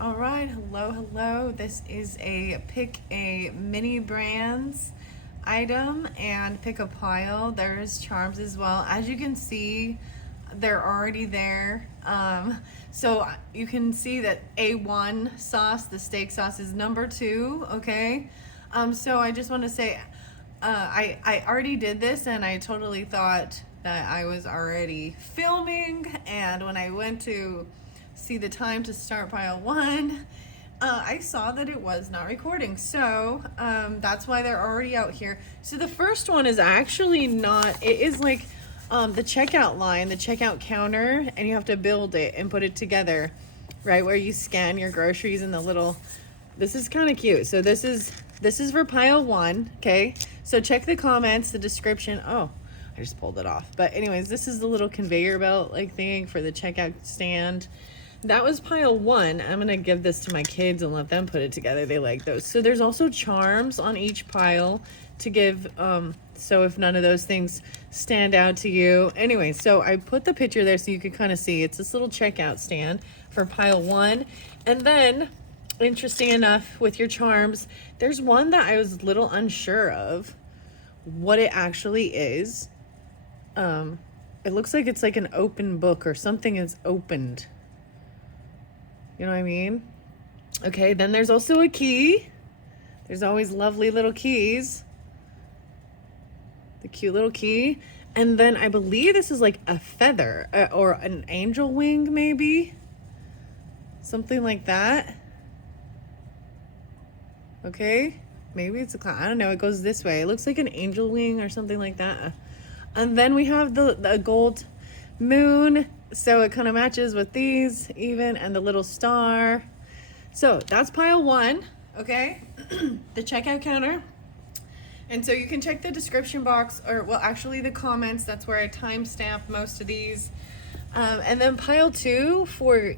All right, hello. This is a pick a mini brands item and pick a pile. There's charms as well. As you can see, they're already there. So you can see that A1 sauce, the steak sauce, is number 2. Okay. So I just want to say, I already did this and I totally thought that I was already filming. And when I went to see the time to start pile 1, I saw that it was not recording. So that's why they're already out here. So the first one is actually not, it is like the checkout line, the checkout counter, and you have to build it and put it together, right? Where you scan your groceries in the little, this is kind of cute. So this is for pile 1, okay? So check the comments, the description. Oh, I just pulled it off. But anyways, this is the little conveyor belt like thing for the checkout stand. That was pile 1. I'm gonna give this to my kids and let them put it together. They like those. So there's also charms on each pile to give, so if none of those things stand out to you. Anyway, so I put the picture there so you can kind of see. It's this little checkout stand for pile 1. And then, interesting enough, with your charms, there's one that I was a little unsure of what it actually is. It looks like it's like an open book or something is opened. You know what I mean? Okay, then there's also a key. There's always lovely little keys. The cute little key. And then I believe this is like a feather or an angel wing, maybe. Something like that. Okay, maybe it's a clown. I don't know. It goes this way. It looks like an angel wing or something like that. And then we have the gold moon. So it kind of matches with these even, and the little star. So that's pile 1, okay? The checkout counter. And so you can check the description box, or well, actually the comments. That's where I timestamp most of these. And then pile 2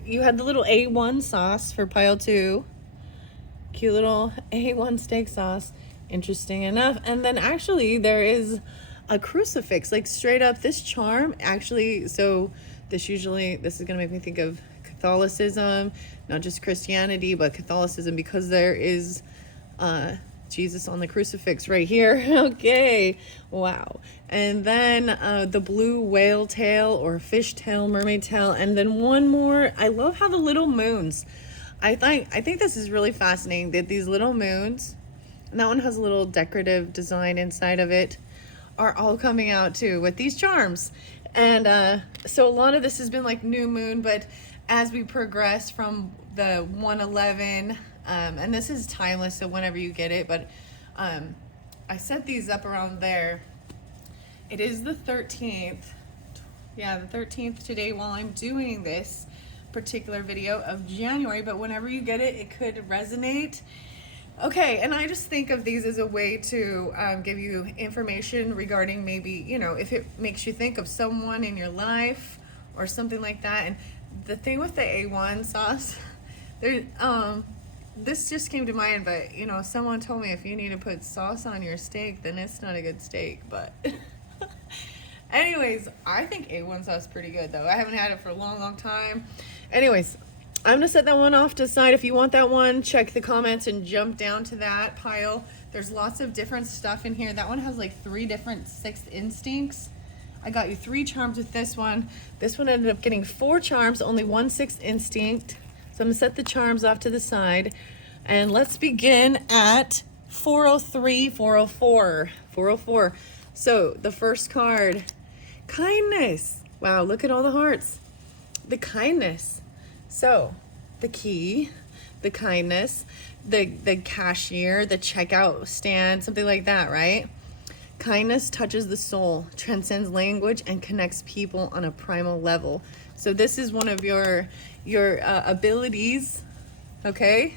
you had the little A1 sauce for pile 2. Cute little A1 steak sauce. Interesting enough. And then actually there is a crucifix, like straight up this charm. Actually, so this is gonna make me think of Catholicism, not just Christianity, but Catholicism, because there is Jesus on the crucifix right here. Okay, wow. And then the blue whale tail or fish tail, mermaid tail, and then one more. I love how the little moons. I think this is really fascinating that these little moons, and that one has a little decorative design inside of it, are all coming out too with these charms. And so a lot of this has been like new moon, but as we progress from the 111, and this is timeless, so whenever you get it, but I set these up around there. It is the 13th. Yeah, the 13th today while I'm doing this particular video of January, but whenever you get it, it could resonate. Okay, and I just think of these as a way to give you information regarding maybe, you know, if it makes you think of someone in your life or something like that. And the thing with the A1 sauce, this just came to mind, but, you know, someone told me if you need to put sauce on your steak, then it's not a good steak, but... Anyways, I think A1 sauce is pretty good, though. I haven't had it for a long time. Anyways, I'm gonna set that one off to the side. If you want that one, check the comments and jump down to that pile. There's lots of different stuff in here. That one has like 3 different sixth instincts. I got you 3 charms with this one. This one ended up getting 4 charms, only 1 sixth instinct. So I'm gonna set the charms off to the side. And let's begin at 403, 404, 404. So the first card, kindness. Wow, look at all the hearts. The kindness. So, the key, the kindness, the cashier, the checkout stand, something like that, right? Kindness touches the soul, transcends language, and connects people on a primal level. So this is one of your abilities, okay?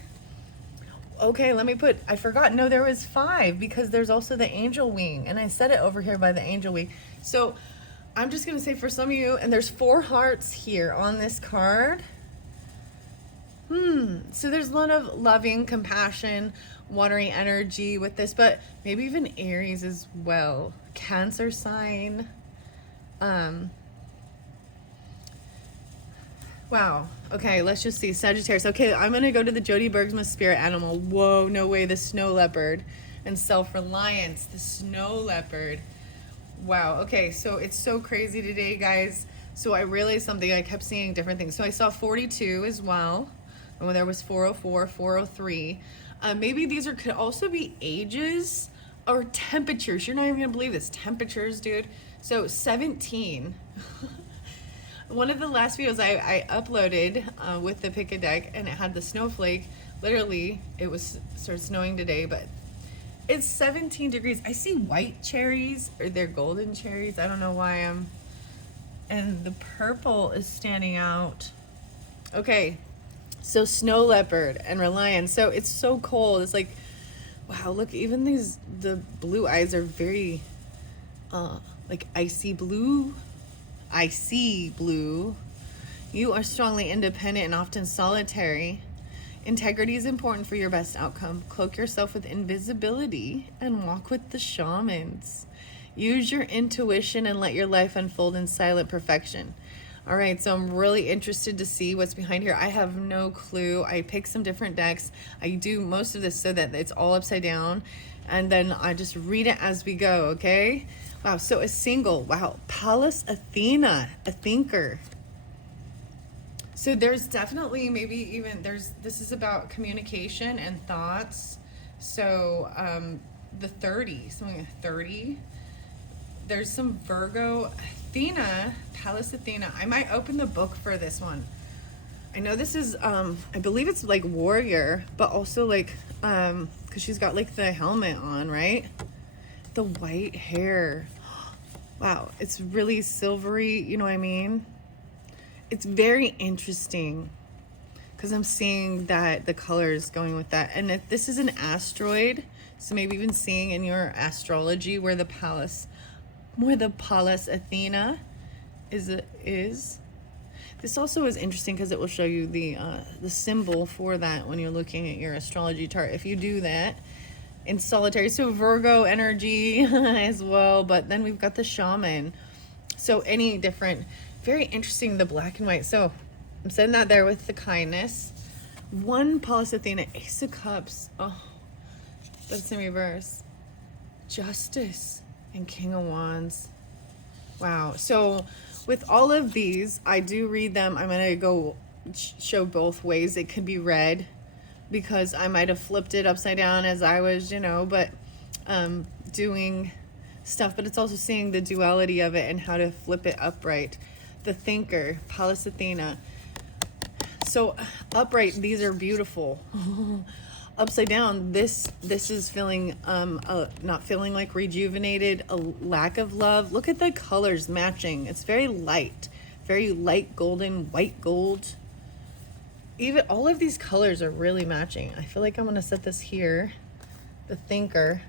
Okay, let me put, I forgot, no, there was 5 because there's also the angel wing, and I set it over here by the angel wing. So I'm just gonna say for some of you, and there's 4 hearts here on this card. So there's a lot of loving, compassion, watery energy with this, but maybe even Aries as well. Cancer sign. Wow. Okay, let's just see. Sagittarius. Okay, I'm going to go to the Jody Bergsma spirit animal. Whoa, no way. The snow leopard. And self-reliance. The snow leopard. Wow. Okay, so it's so crazy today, guys. So I realized something. I kept seeing different things. So I saw 42 as well. And when there was 404, 403. Maybe these could also be ages or temperatures. You're not even going to believe this. Temperatures, dude. So 17. One of the last videos I uploaded with the Pick a Deck, and it had the snowflake. Literally, it was started snowing today, but it's 17 degrees. I see white cherries, or they're golden cherries. I don't know why and the purple is standing out. Okay, so snow leopard and reliance. So it's so cold. It's like, wow, look, even the blue eyes are very, like icy blue. I see blue. You are strongly independent and often solitary. Integrity is important for your best outcome. Cloak yourself with invisibility and walk with the shamans. Use your intuition and let your life unfold in silent perfection. All right, so I'm really interested to see what's behind here. I have no clue. I picked some different decks. I do most of this so that it's all upside down, and then I just read it as we go, okay? Wow, so a single, wow, Pallas Athena, a thinker. So there's definitely maybe even this is about communication and thoughts. So the 30, something like 30. There's some Virgo, Athena, Pallas Athena. I might open the book for this one. I know this is, I believe it's like warrior, but also like, cause she's got like the helmet on, right? The white hair. Wow, it's really silvery, you know what I mean? It's very interesting because I'm seeing that the colors going with that. And if this is an asteroid, so maybe even seeing in your astrology where the Pallas Athena is. This also is interesting because it will show you the symbol for that when you're looking at your astrology chart. If you do that in solitary, so Virgo energy as well, but then we've got the shaman. So any different, very interesting, the black and white. So I'm setting that there with the kindness. One Pallas Athena, Ace of Cups. Oh, that's in reverse. Justice and King of Wands. Wow. So with all of these, I do read them. I'm going to go show both ways it could be read, because I might have flipped it upside down as I was, but doing stuff. But it's also seeing the duality of it and how to flip it upright. The thinker, Pallas Athena. So upright, these are beautiful. Upside down, this is feeling not feeling like rejuvenated, a lack of love. Look at the colors matching. It's very light golden, white gold. Even all of these colors are really matching. I feel like I'm gonna set this here, the thinker,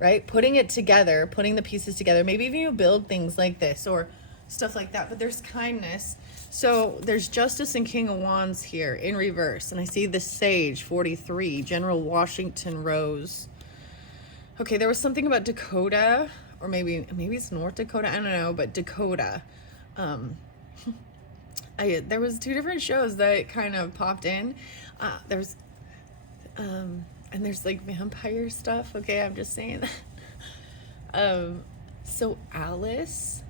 right? Putting it together, putting the pieces together. Maybe even you build things like this or stuff like that, but there's kindness. So there's Justice and King of Wands here in reverse. And I see the Sage, 43, General Washington Rose. Okay, there was something about Dakota, or maybe it's North Dakota, I don't know, but Dakota. There was two different shows that kind of popped in. And there's like vampire stuff. Okay, I'm just saying that. So Alice.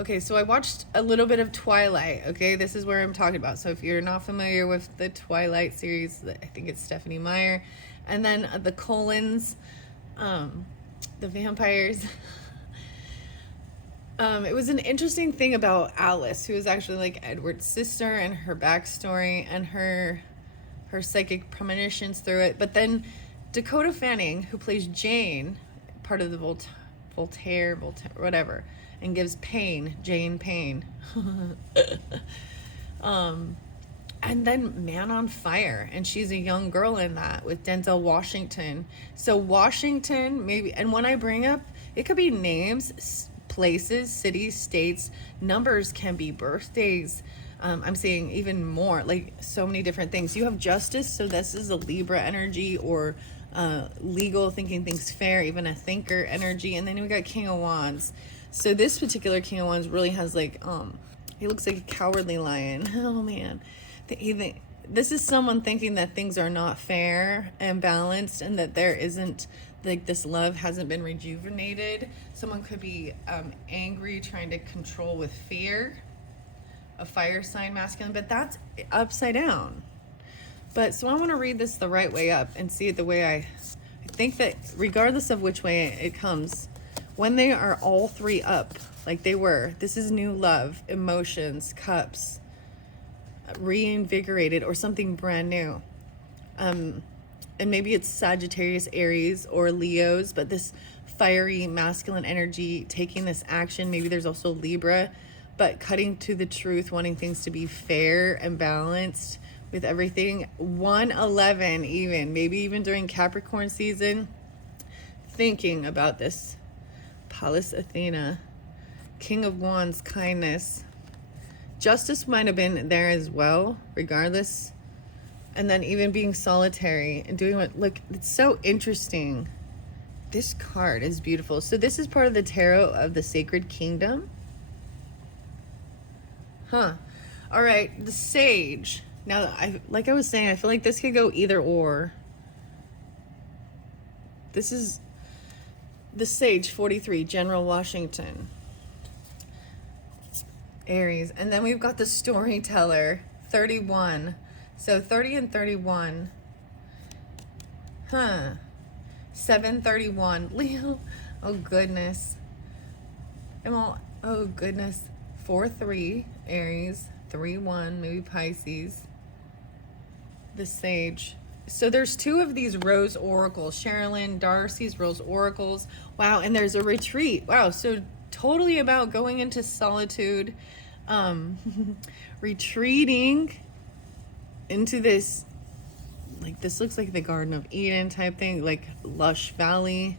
Okay, so I watched a little bit of Twilight. Okay, this is where I'm talking about. So if you're not familiar with the Twilight series, I think it's Stephenie Meyer, and then the Colons, the vampires. It was an interesting thing about Alice, who is actually like Edward's sister, and her backstory and her psychic premonitions through it. But then Dakota Fanning, who plays Jane, part of the Voltaire, whatever, and gives Jane Payne. And then Man on Fire, and she's a young girl in that with Denzel Washington. So Washington, maybe, and when I bring up, it could be names, places, cities, states, numbers can be birthdays. I'm seeing even more, like so many different things. You have Justice, so this is a Libra energy, or legal, thinking things fair, even a thinker energy. And then we got King of Wands. So this particular King of Wands really has like He looks like a cowardly lion. Oh man. This is someone thinking that things are not fair and balanced, and that there isn't, like, this love hasn't been rejuvenated. Someone could be angry, trying to control with fear. A fire sign masculine, but that's upside down. But so I want to read this the right way up and see it the way I think that regardless of which way it comes, when they are all three up, like they were, this is new love, emotions, cups, reinvigorated, or something brand new. And maybe it's Sagittarius, Aries, or Leos, but this fiery masculine energy taking this action. Maybe there's also Libra, but cutting to the truth, wanting things to be fair and balanced with everything. 111 even, maybe even during Capricorn season, thinking about this. Pallas Athena, King of Wands, kindness. Justice might have been there as well, regardless. And then even being solitary and doing what, look, it's so interesting. This card is beautiful. So this is part of the tarot of the Sacred Kingdom. Huh. All right, the Sage. Now, like I was saying, I feel like this could go either or. This is the Sage, 43, General Washington. Aries. And then we've got the Storyteller, 31. So 30 and 31. Huh. 731. Leo. Oh, goodness. Oh, goodness. 4-3, Aries, 3-1, maybe Pisces. The Sage. So there's two of these Rose Oracles. Sherilyn Darcy's Rose Oracles. Wow, and there's a retreat. Wow, so totally about going into solitude, retreating into this, like, this looks like the Garden of Eden type thing, like lush valley.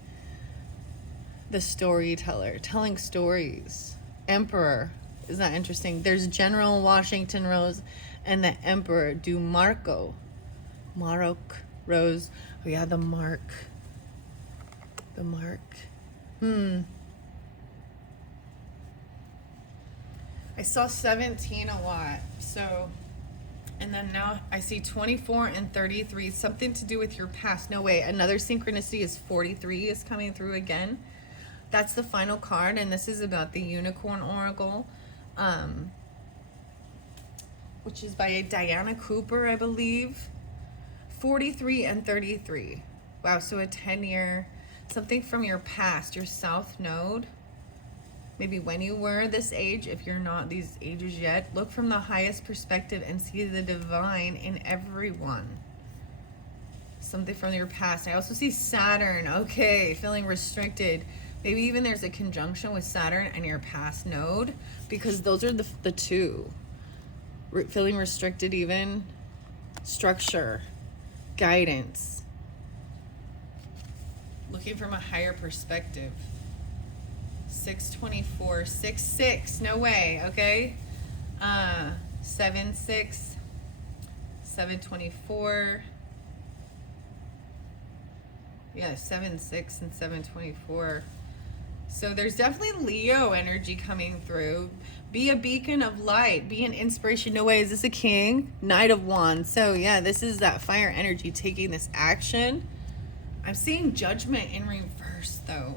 The Storyteller, telling stories. Emperor. Isn't that interesting? There's General Washington Rose and the Emperor DeMarco. Marok Rose. Oh yeah, the mark. The mark. I saw 17 a lot. So, and then now I see 24 and 33. Something to do with your past. No way. Another synchronicity is 43 is coming through again. That's the final card, and this is about the Unicorn Oracle. Which is by Diana Cooper, I believe. 43 and 33. Wow, so a 10-year, something from your past, your South Node. Maybe when you were this age, if you're not these ages yet. Look from the highest perspective and see the divine in everyone. Something from your past. I also see Saturn. Okay, feeling restricted. Maybe even there's a conjunction with Saturn and your past node, because those are the two. Feeling restricted even. Structure. Guidance. Looking from a higher perspective. 624. 6-6. No way, okay? 7-6. 724. Yeah, 7-6 and 724. So there's definitely Leo energy coming through. Be a beacon of light. Be an inspiration. No way. Is this a king? Knight of Wands. So yeah, this is that fire energy taking this action. I'm seeing judgment in reverse though.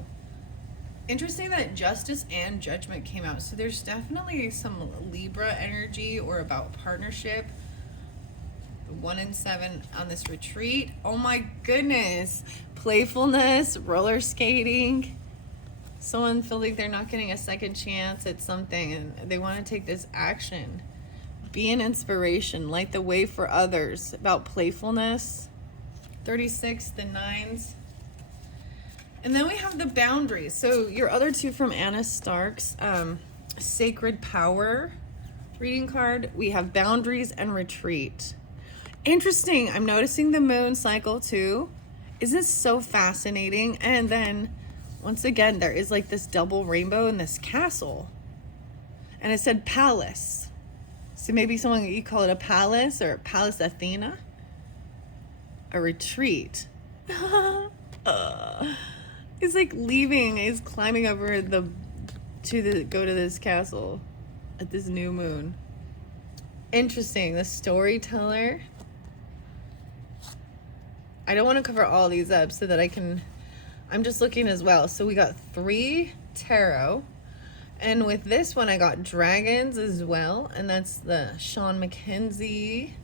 Interesting that justice and judgment came out. So there's definitely some Libra energy or about partnership. 1 and 7 on this retreat. Oh my goodness. Playfulness, roller skating. Someone feels like they're not getting a second chance at something and they want to take this action. Be an inspiration, light the way for others. About playfulness. 36, the 9s. And then we have the boundaries. So your other two from Anna Stark's Sacred Power reading card. We have boundaries and retreat. Interesting. I'm noticing the moon cycle too. Isn't this so fascinating? And then once again, there is like this double rainbow in this castle. And it said palace. So maybe someone, you call it a palace or Pallas Athena. A retreat. He's like leaving. He's climbing over go to this castle. at this new moon. Interesting. The storyteller. I don't want to cover all these up so that I'm just looking as well. So we got 3 tarot. And with this one, I got dragons as well. And that's the Sean Mackenzie.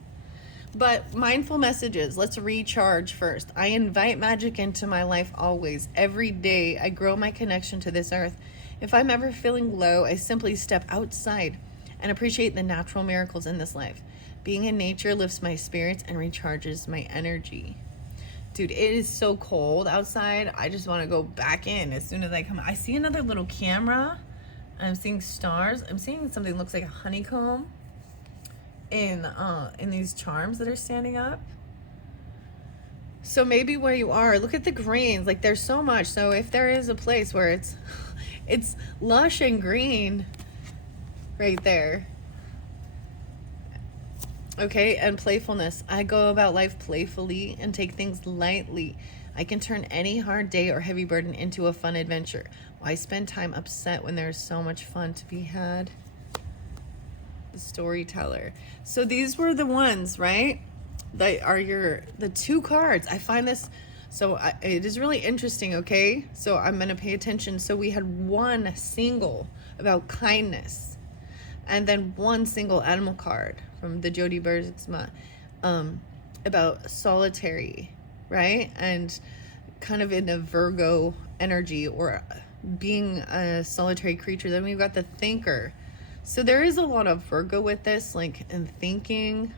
But mindful messages, let's recharge first. I invite magic into my life always. Every day, I grow my connection to this earth. If I'm ever feeling low, I simply step outside and appreciate the natural miracles in this life. Being in nature lifts my spirits and recharges my energy. Dude, it is so cold outside. I just want to go back in as soon as I come. I see another little camera. I'm seeing stars. I'm seeing something that looks like a honeycomb in these charms that are standing up. So maybe where you are, look at the greens. Like, there's so much. So if there is a place where it's lush and green right there. Okay, and playfulness. I go about life playfully and take things lightly. I can turn any hard day or heavy burden into a fun adventure. Why spend time upset when there's so much fun to be had? The storyteller. So these were the ones, right? That are the 2 cards. I find this, it is really interesting, okay? So I'm going to pay attention. So we had 1 single about kindness, and then 1 single animal card from the Jody Bergsma about solitary, right? And kind of in a Virgo energy, or being a solitary creature. Then we've got the thinker. So there is a lot of Virgo with this, like, in thinking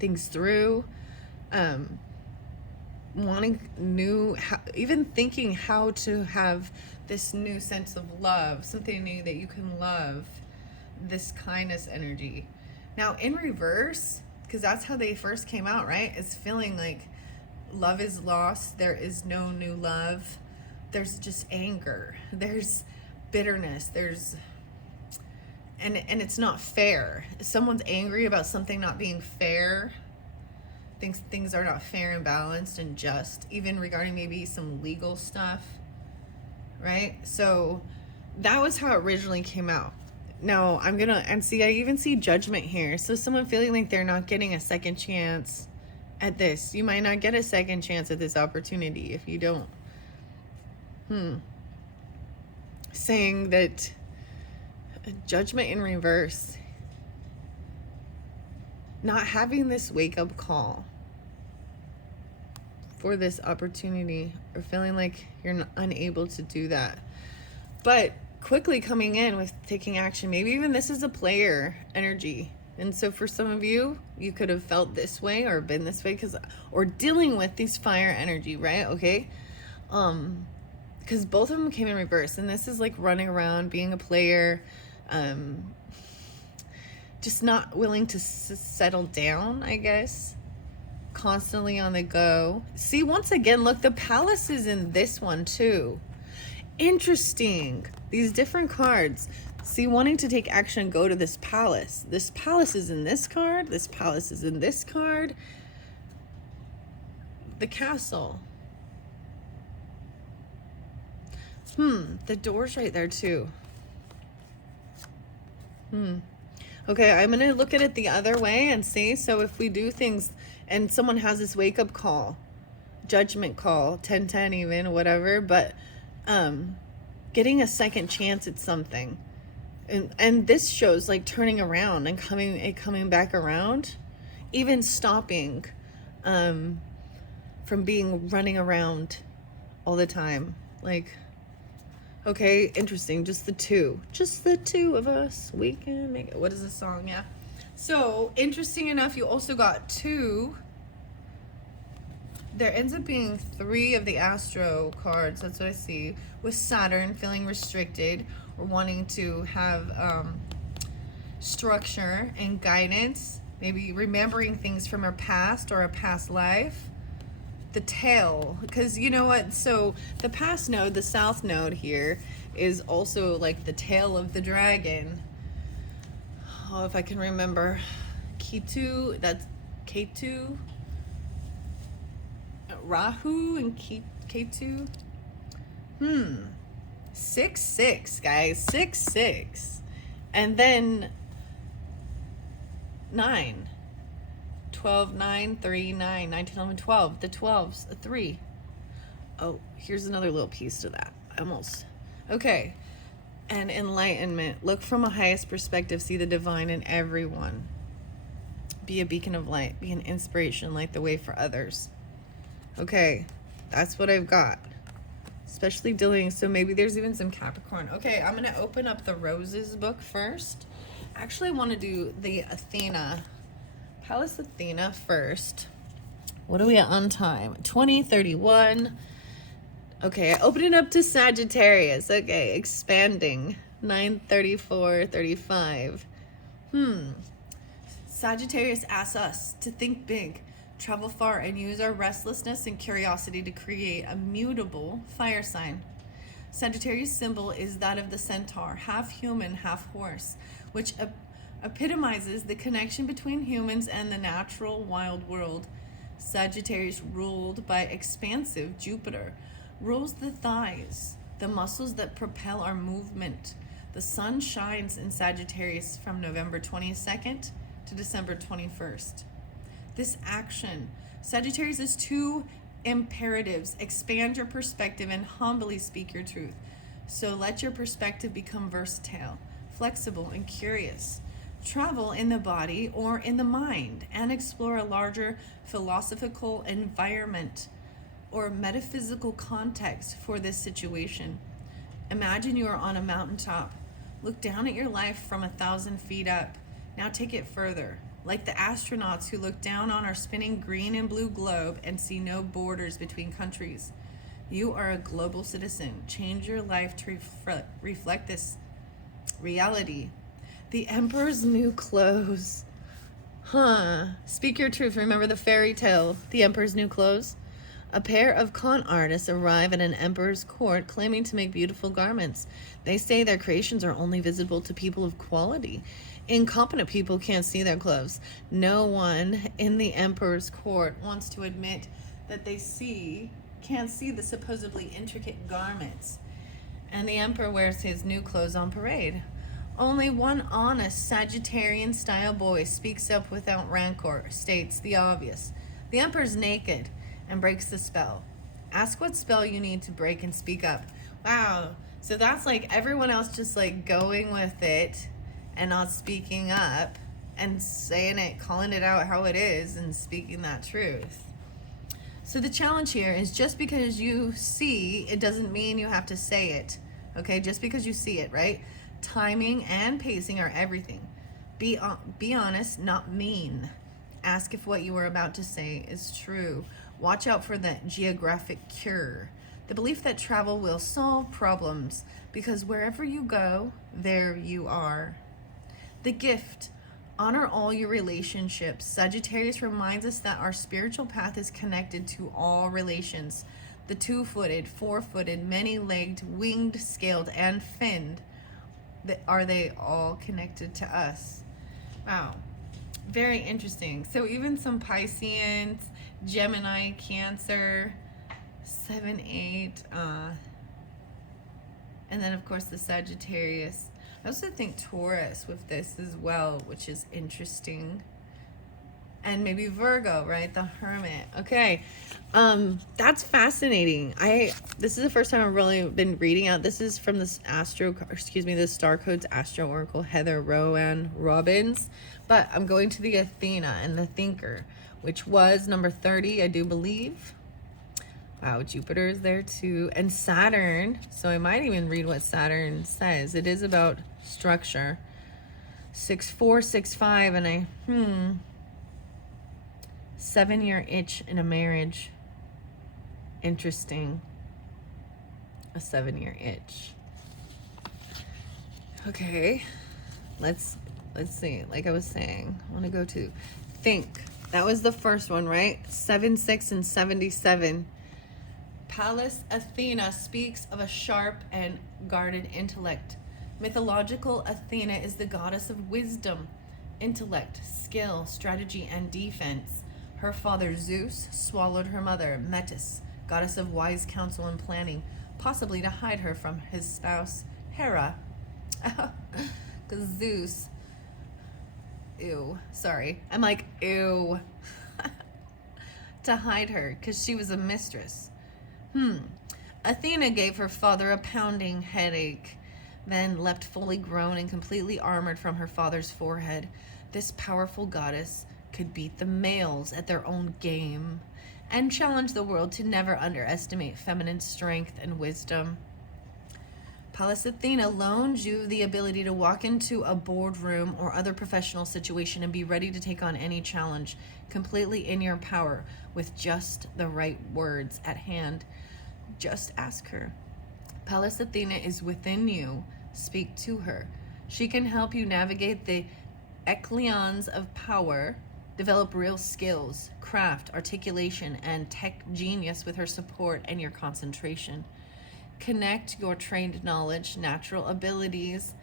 things through, wanting even thinking how to have this new sense of love, something new that you can love, this kindness energy. Now in reverse, because that's how they first came out, right? It's feeling like love is lost. There is no new love. There's just anger. There's bitterness. And it's not fair. If someone's angry about something not being fair, thinks things are not fair and balanced and just, even regarding maybe some legal stuff, right? So that was how it originally came out. Now I even see judgment here. So someone feeling like they're not getting a second chance at this. You might not get a second chance at this opportunity if you don't. Saying that judgment in reverse. Not having this wake-up call for this opportunity, or feeling like you're unable to do that. But quickly coming in with taking action. Maybe even this is a player energy. And so for some of you, you could have felt this way or been this way or dealing with these fire energy, right? Okay. Because both of them came in reverse, and this is like running around, being a player, just not willing to settle down, I guess, constantly on the go. See, once again, look, the palace is in this one too. Interesting. These different cards. See, wanting to take action, go to this palace. This palace is in this card. This palace is in this card. The castle. The door's right there too. Okay, I'm going to look at it the other way and see. So if we do things and someone has this wake-up call, judgment call, 1010 even, whatever, but getting a second chance at something. And this shows like turning around and coming back around, even stopping from running around all the time. Like, okay, interesting. Just the two of us. We can make it. What is the song? Yeah. So interesting enough, you also got 2. There ends up being 3 of the Astro cards. That's what I see. With Saturn feeling restricted or wanting to have structure and guidance. Maybe remembering things from our past or a past life. The tail, because you know what, so the past node, the south node here, is also like the tail of the dragon. Oh, if I can remember. Ketu, that's Ketu, Rahu and Ketu. 6-6, guys, 6-6. And then 9. 12, 9, 3, 9, 19, 11, 12. The 12's a 3. Oh, here's another little piece to that. Almost. Okay. And enlightenment. Look from a highest perspective. See the divine in everyone. Be a beacon of light. Be an inspiration. Light the way for others. Okay. That's what I've got. Especially dealing. So maybe there's even some Capricorn. Okay. I'm going to open up the Roses book first. Actually, I want to do the Athena. Pallas Athena first. What are we at on time? 20:31. Okay, I open it up to Sagittarius. Okay, expanding. 9:34:35. Sagittarius asks us to think big, travel far, and use our restlessness and curiosity to create a mutable fire sign. Sagittarius' symbol is that of the centaur, half human, half horse, which epitomizes the connection between humans and the natural wild world. Sagittarius, ruled by expansive Jupiter, rules the thighs, the muscles that propel our movement. The sun shines in Sagittarius from November 22nd to December 21st. This action, Sagittarius is 2 imperatives: expand your perspective and humbly speak your truth. So let your perspective become versatile, flexible, and curious. Travel in the body or in the mind and explore a larger philosophical environment or metaphysical context for this situation. Imagine you are on a mountaintop. Look down at your life from 1,000 feet up. Now take it further. Like the astronauts who look down on our spinning green and blue globe and see no borders between countries. You are a global citizen. Change your life to reflect this reality. The Emperor's New Clothes. Speak your truth. Remember the fairy tale, The Emperor's New Clothes? A pair of con artists arrive at an emperor's court claiming to make beautiful garments. They say their creations are only visible to people of quality. Incompetent people can't see their clothes. No one in the emperor's court wants to admit that they can't see the supposedly intricate garments. And the emperor wears his new clothes on parade. Only one honest Sagittarian-style boy speaks up without rancor, states the obvious. The emperor's naked and breaks the spell. Ask what spell you need to break and speak up. Wow. So that's like everyone else just like going with it and not speaking up and saying it, calling it out how it is and speaking that truth. So the challenge here is just because you see, it doesn't mean you have to say it. Okay, just because you see it, right? Timing and pacing are everything. Be honest, not mean. Ask if what you are about to say is true. Watch out for the geographic cure. The belief that travel will solve problems because wherever you go, there you are. The gift. Honor all your relationships. Sagittarius reminds us that our spiritual path is connected to all relations. The 2-footed, 4-footed, many-legged, winged, scaled, and finned. Are they all connected to us? Wow. Very interesting. So even some Pisceans, Gemini, Cancer, 7, 8, and then of course the Sagittarius. I also think Taurus with this as well, which is interesting. And maybe Virgo, right? The Hermit. Okay. That's fascinating. This is the first time I've really been reading out. This is from this the Star Codes Astro Oracle, Heather Rowan Robbins. But I'm going to the Athena and the Thinker, which was number 30, I do believe. Wow, Jupiter is there too. And Saturn. So I might even read what Saturn says. It is about structure. 6-4, 6-5, and 7-year itch in a marriage. Interesting. A 7-year itch. Okay. Let's see. Like I was saying, I want to go to think. That was the first one, right? 7, 6, and 77. Pallas Athena speaks of a sharp and guarded intellect. Mythological Athena is the goddess of wisdom, intellect, skill, strategy, and defense. Her father Zeus swallowed her mother, Metis, goddess of wise counsel and planning, possibly to hide her from his spouse, Hera. Because Zeus ew, sorry. I'm like, ew. To hide her, because she was a mistress. Athena gave her father a pounding headache, then leapt fully grown and completely armored from her father's forehead. This powerful goddess could beat the males at their own game and challenge the world to never underestimate feminine strength and wisdom. Pallas Athena loaned you the ability to walk into a boardroom or other professional situation and be ready to take on any challenge, completely in your power, with just the right words at hand. Just ask her. Pallas Athena is within you. Speak to her. She can help you navigate the echelons of power, develop real skills, craft, articulation, and tech genius with her support and your concentration. Connect your trained knowledge, natural abilities,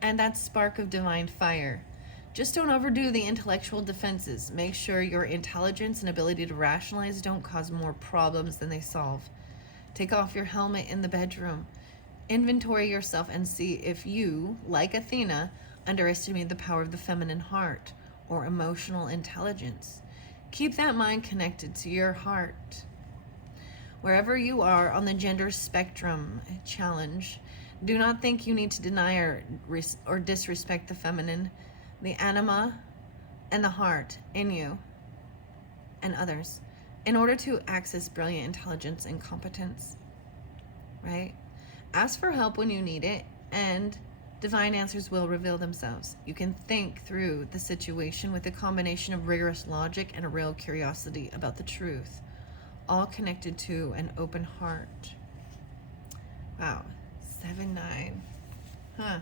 and that spark of divine fire. Just don't overdo the intellectual defenses. Make sure your intelligence and ability to rationalize don't cause more problems than they solve. Take off your helmet in the bedroom. Inventory yourself and see if you, like Athena, underestimate the power of the feminine heart or emotional intelligence. Keep that mind connected to your heart. Wherever you are on the gender spectrum, challenge. Do not think you need to deny or disrespect the feminine, the anima, and the heart in you and others in order to access brilliant intelligence and competence, right? Ask for help when you need it, and divine answers will reveal themselves. You can think through the situation with a combination of rigorous logic and a real curiosity about the truth, all connected to an open heart. Wow, 7-9. Huh.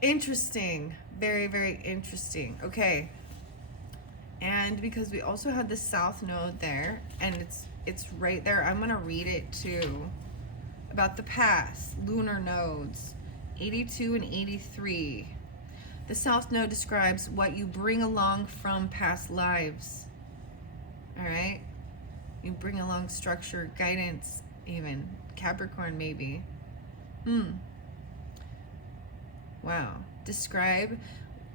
Interesting. Very, very interesting. Okay. And because we also had the south node there, and it's right there, I'm going to read it too. About the past, lunar nodes, 82 and 83. The south node describes what you bring along from past lives. All right? You bring along structure, guidance, even. Capricorn, maybe. Wow. Describe.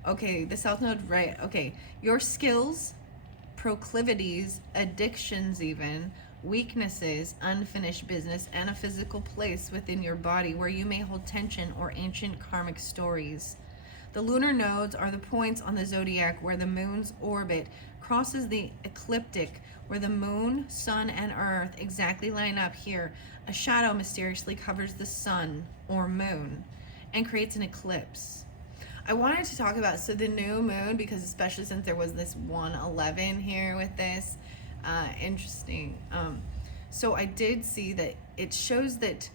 Okay, the south node, right. Okay. Your skills, proclivities, addictions, even, weaknesses, unfinished business, and a physical place within your body where you may hold tension or ancient karmic stories. The lunar nodes are the points on the zodiac where the moon's orbit crosses the ecliptic, where the moon, sun, and earth exactly line up here. A shadow mysteriously covers the sun or moon and creates an eclipse. I wanted to talk about, so the new moon, because especially since there was this 111 here with this, interesting. So I did see that it shows that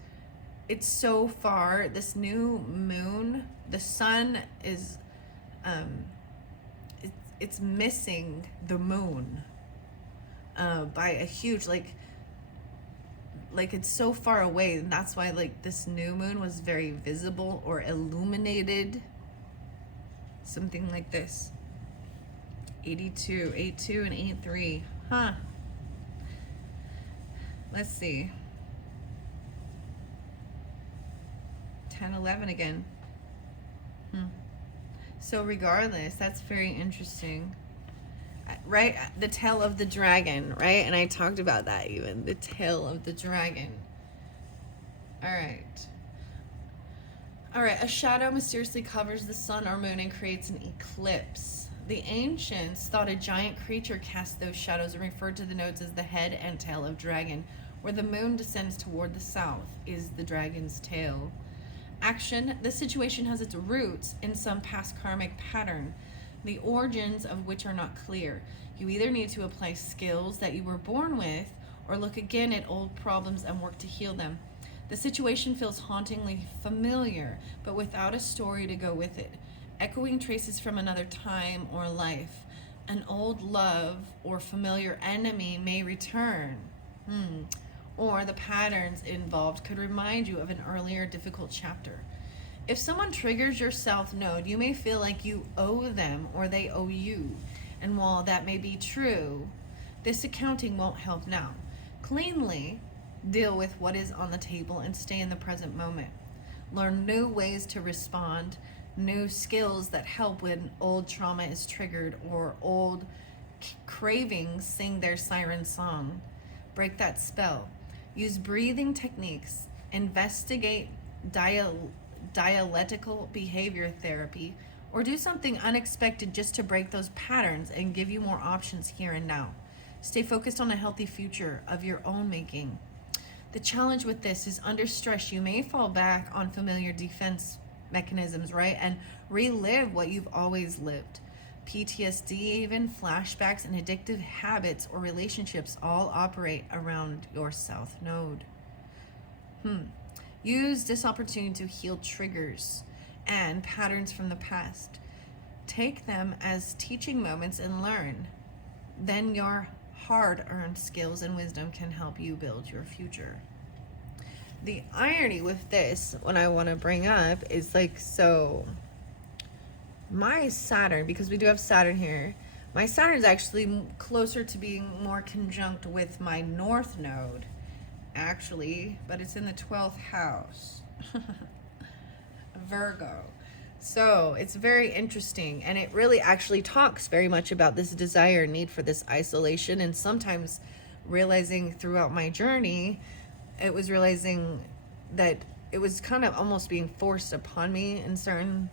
it's so far, this new moon, the sun is, it's missing the moon by a huge, like it's so far away, and that's why like this new moon was very visible or illuminated, something like this. 82 and 83. Huh. Let's see. 10-11 again. So regardless, that's very interesting. Right? The tail of the dragon, right? And I talked about that even. The tail of the dragon. All right. A shadow mysteriously covers the sun or moon and creates an eclipse. The ancients thought a giant creature cast those shadows and referred to the nodes as the head and tail of dragon. Where the moon descends toward the south is the dragon's tail. Action. The situation has its roots in some past karmic pattern, the origins of which are not clear. You either need to apply skills that you were born with or look again at old problems and work to heal them. The situation feels hauntingly familiar, but without a story to go with it. Echoing traces from another time or life. An old love or familiar enemy may return. Or the patterns involved could remind you of an earlier difficult chapter. If someone triggers your south node, you may feel like you owe them or they owe you. And while that may be true, this accounting won't help now. Cleanly deal with what is on the table and stay in the present moment. Learn new ways to respond new skills that help when old trauma is triggered or old cravings sing their siren song. Break that spell. Use breathing techniques. Investigate dialectical behavior therapy, or do something unexpected just to break those patterns and give you more options here and now. Stay focused on a healthy future of your own making. The challenge with this is under stress, you may fall back on familiar defense mechanisms, right? And relive what you've always lived. PTSD, even flashbacks, and addictive habits or relationships all operate around your south node. Use this opportunity to heal triggers and patterns from the past. Take them as teaching moments and learn. Then your hard-earned skills and wisdom can help you build your future. The irony with this, what I want to bring up is like, so my Saturn, because we do have Saturn here, my Saturn is actually closer to being more conjunct with my North Node, actually, but it's in the 12th house. Virgo. So it's very interesting, and it really actually talks very much about this desire and need for this isolation, and sometimes realizing throughout my journey, it was realizing that it was kind of almost being forced upon me in certain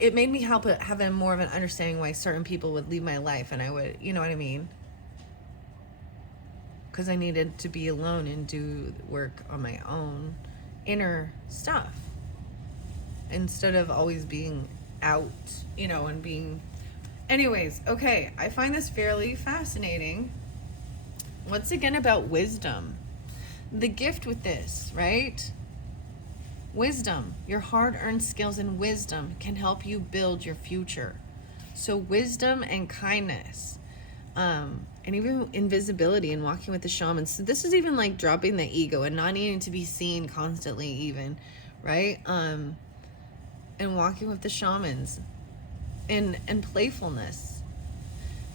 it made me help having more of an understanding why certain people would leave my life, and I would, you know what I mean? Because I needed to be alone and do work on my own inner stuff instead of always being out, you know, and being... Anyways, okay, I find this fairly fascinating. Once again, about wisdom. The gift with this, right? Wisdom, your hard-earned skills and wisdom can help you build your future. So wisdom and kindness, and even invisibility and walking with the shamans. So this is even like dropping the ego and not needing to be seen constantly even, right? And walking with the shamans and playfulness.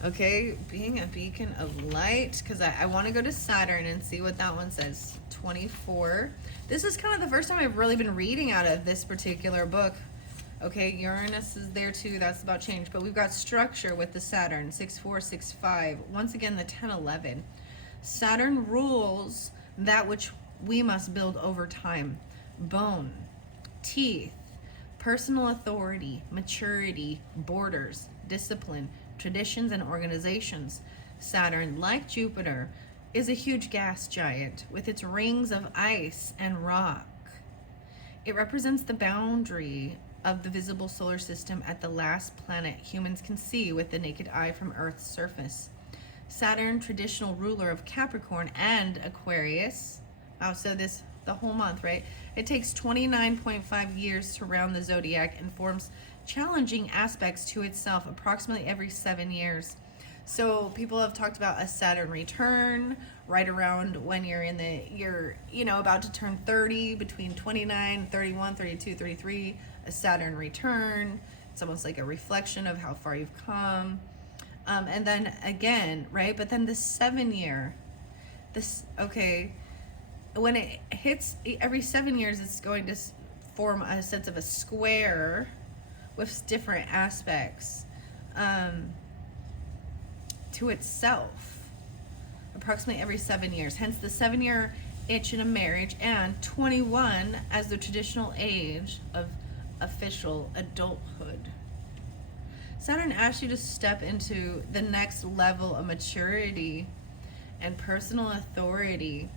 Okay, being a beacon of light, because I want to go to Saturn and see what that one says. 24. This is kind of the first time I've really been reading out of this particular book. Okay, Uranus is there too. That's about change. But we've got structure with the Saturn, 6-4, 6-5. Once again, the 10-11. Saturn rules that which we must build over time. Bone, teeth, personal authority, maturity, borders, discipline, traditions, and organizations. Saturn, like Jupiter, is a huge gas giant with its rings of ice and rock. It represents the boundary of the visible solar system at the last planet humans can see with the naked eye from Earth's surface. Saturn, traditional ruler of Capricorn and Aquarius. Oh, so this, the whole month, right? It takes 29.5 years to round the zodiac and forms challenging aspects to itself approximately every 7 years. So people have talked about a Saturn return right around when you're about to turn 30, between 29, 31, 32, 33, a Saturn return. It's almost like a reflection of how far you've come. And then again, right? But then the 7 year, when it hits every 7 years, it's going to form a sense of a square with different aspects. To itself approximately every 7 years, hence the 7-year itch in a marriage, and 21 as the traditional age of official adulthood. Saturn asks you to step into the next level of maturity and personal authority.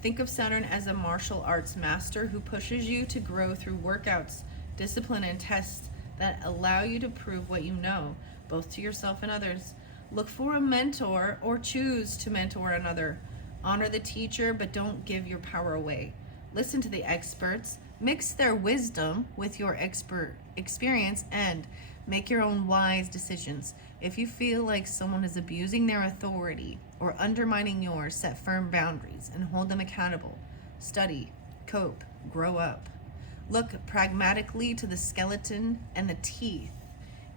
Think of Saturn as a martial arts master who pushes you to grow through workouts, discipline, and tests that allow you to prove what you know, both to yourself and others. Look for a mentor or choose to mentor another. Honor the teacher, but don't give your power away. Listen to the experts, mix their wisdom with your expert experience, and make your own wise decisions. If you feel like someone is abusing their authority or undermining yours, set firm boundaries and hold them accountable. Study, cope, grow up. Look pragmatically to the skeleton and the teeth,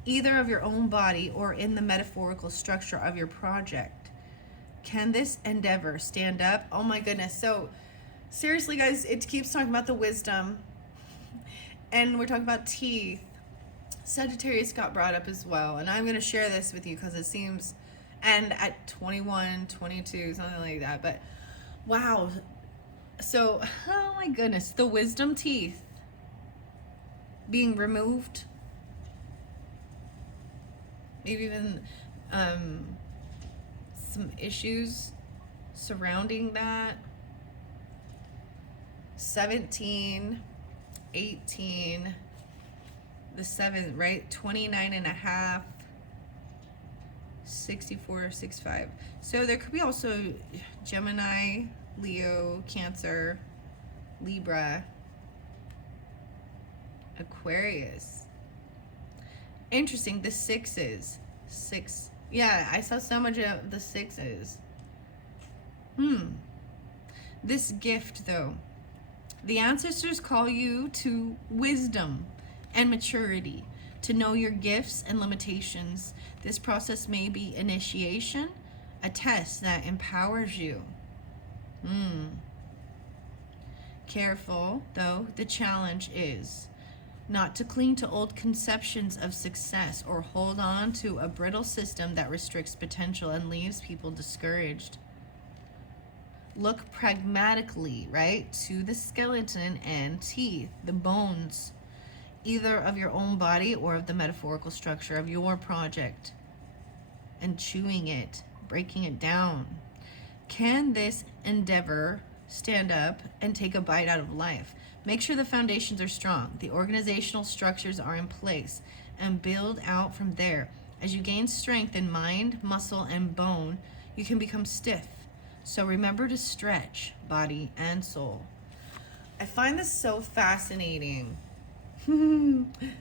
either of your own body or in the metaphorical structure of your project. Can this endeavor stand up? Oh my goodness. So Seriously, guys, it keeps talking about the wisdom. And we're talking about teeth. Sagittarius got brought up as well. And I'm going to share this with you because it seems, and at 21, 22, something like that. But wow. So, oh my goodness, the wisdom teeth being removed. Maybe even some issues surrounding that. 17, 18, the 7th, right? 29 and a half, 64, 65. So there could be also Gemini, Leo, Cancer, Libra, Aquarius. Interesting, the sixes. Six. Yeah, I saw so much of the sixes. This gift, though. The ancestors call you to wisdom and maturity, to know your gifts and limitations. This process may be initiation, a test that empowers you. Careful, though, the challenge is not to cling to old conceptions of success or hold on to a brittle system that restricts potential and leaves people discouraged. Look pragmatically, right, to the skeleton and teeth, the bones, either of your own body or of the metaphorical structure of your project, and chewing it, breaking it down. Can this endeavor stand up and take a bite out of life? Make sure the foundations are strong, the organizational structures are in place, and build out from there. As you gain strength in mind, muscle, and bone, you can become stiff. So remember to stretch body and soul. I find this so fascinating.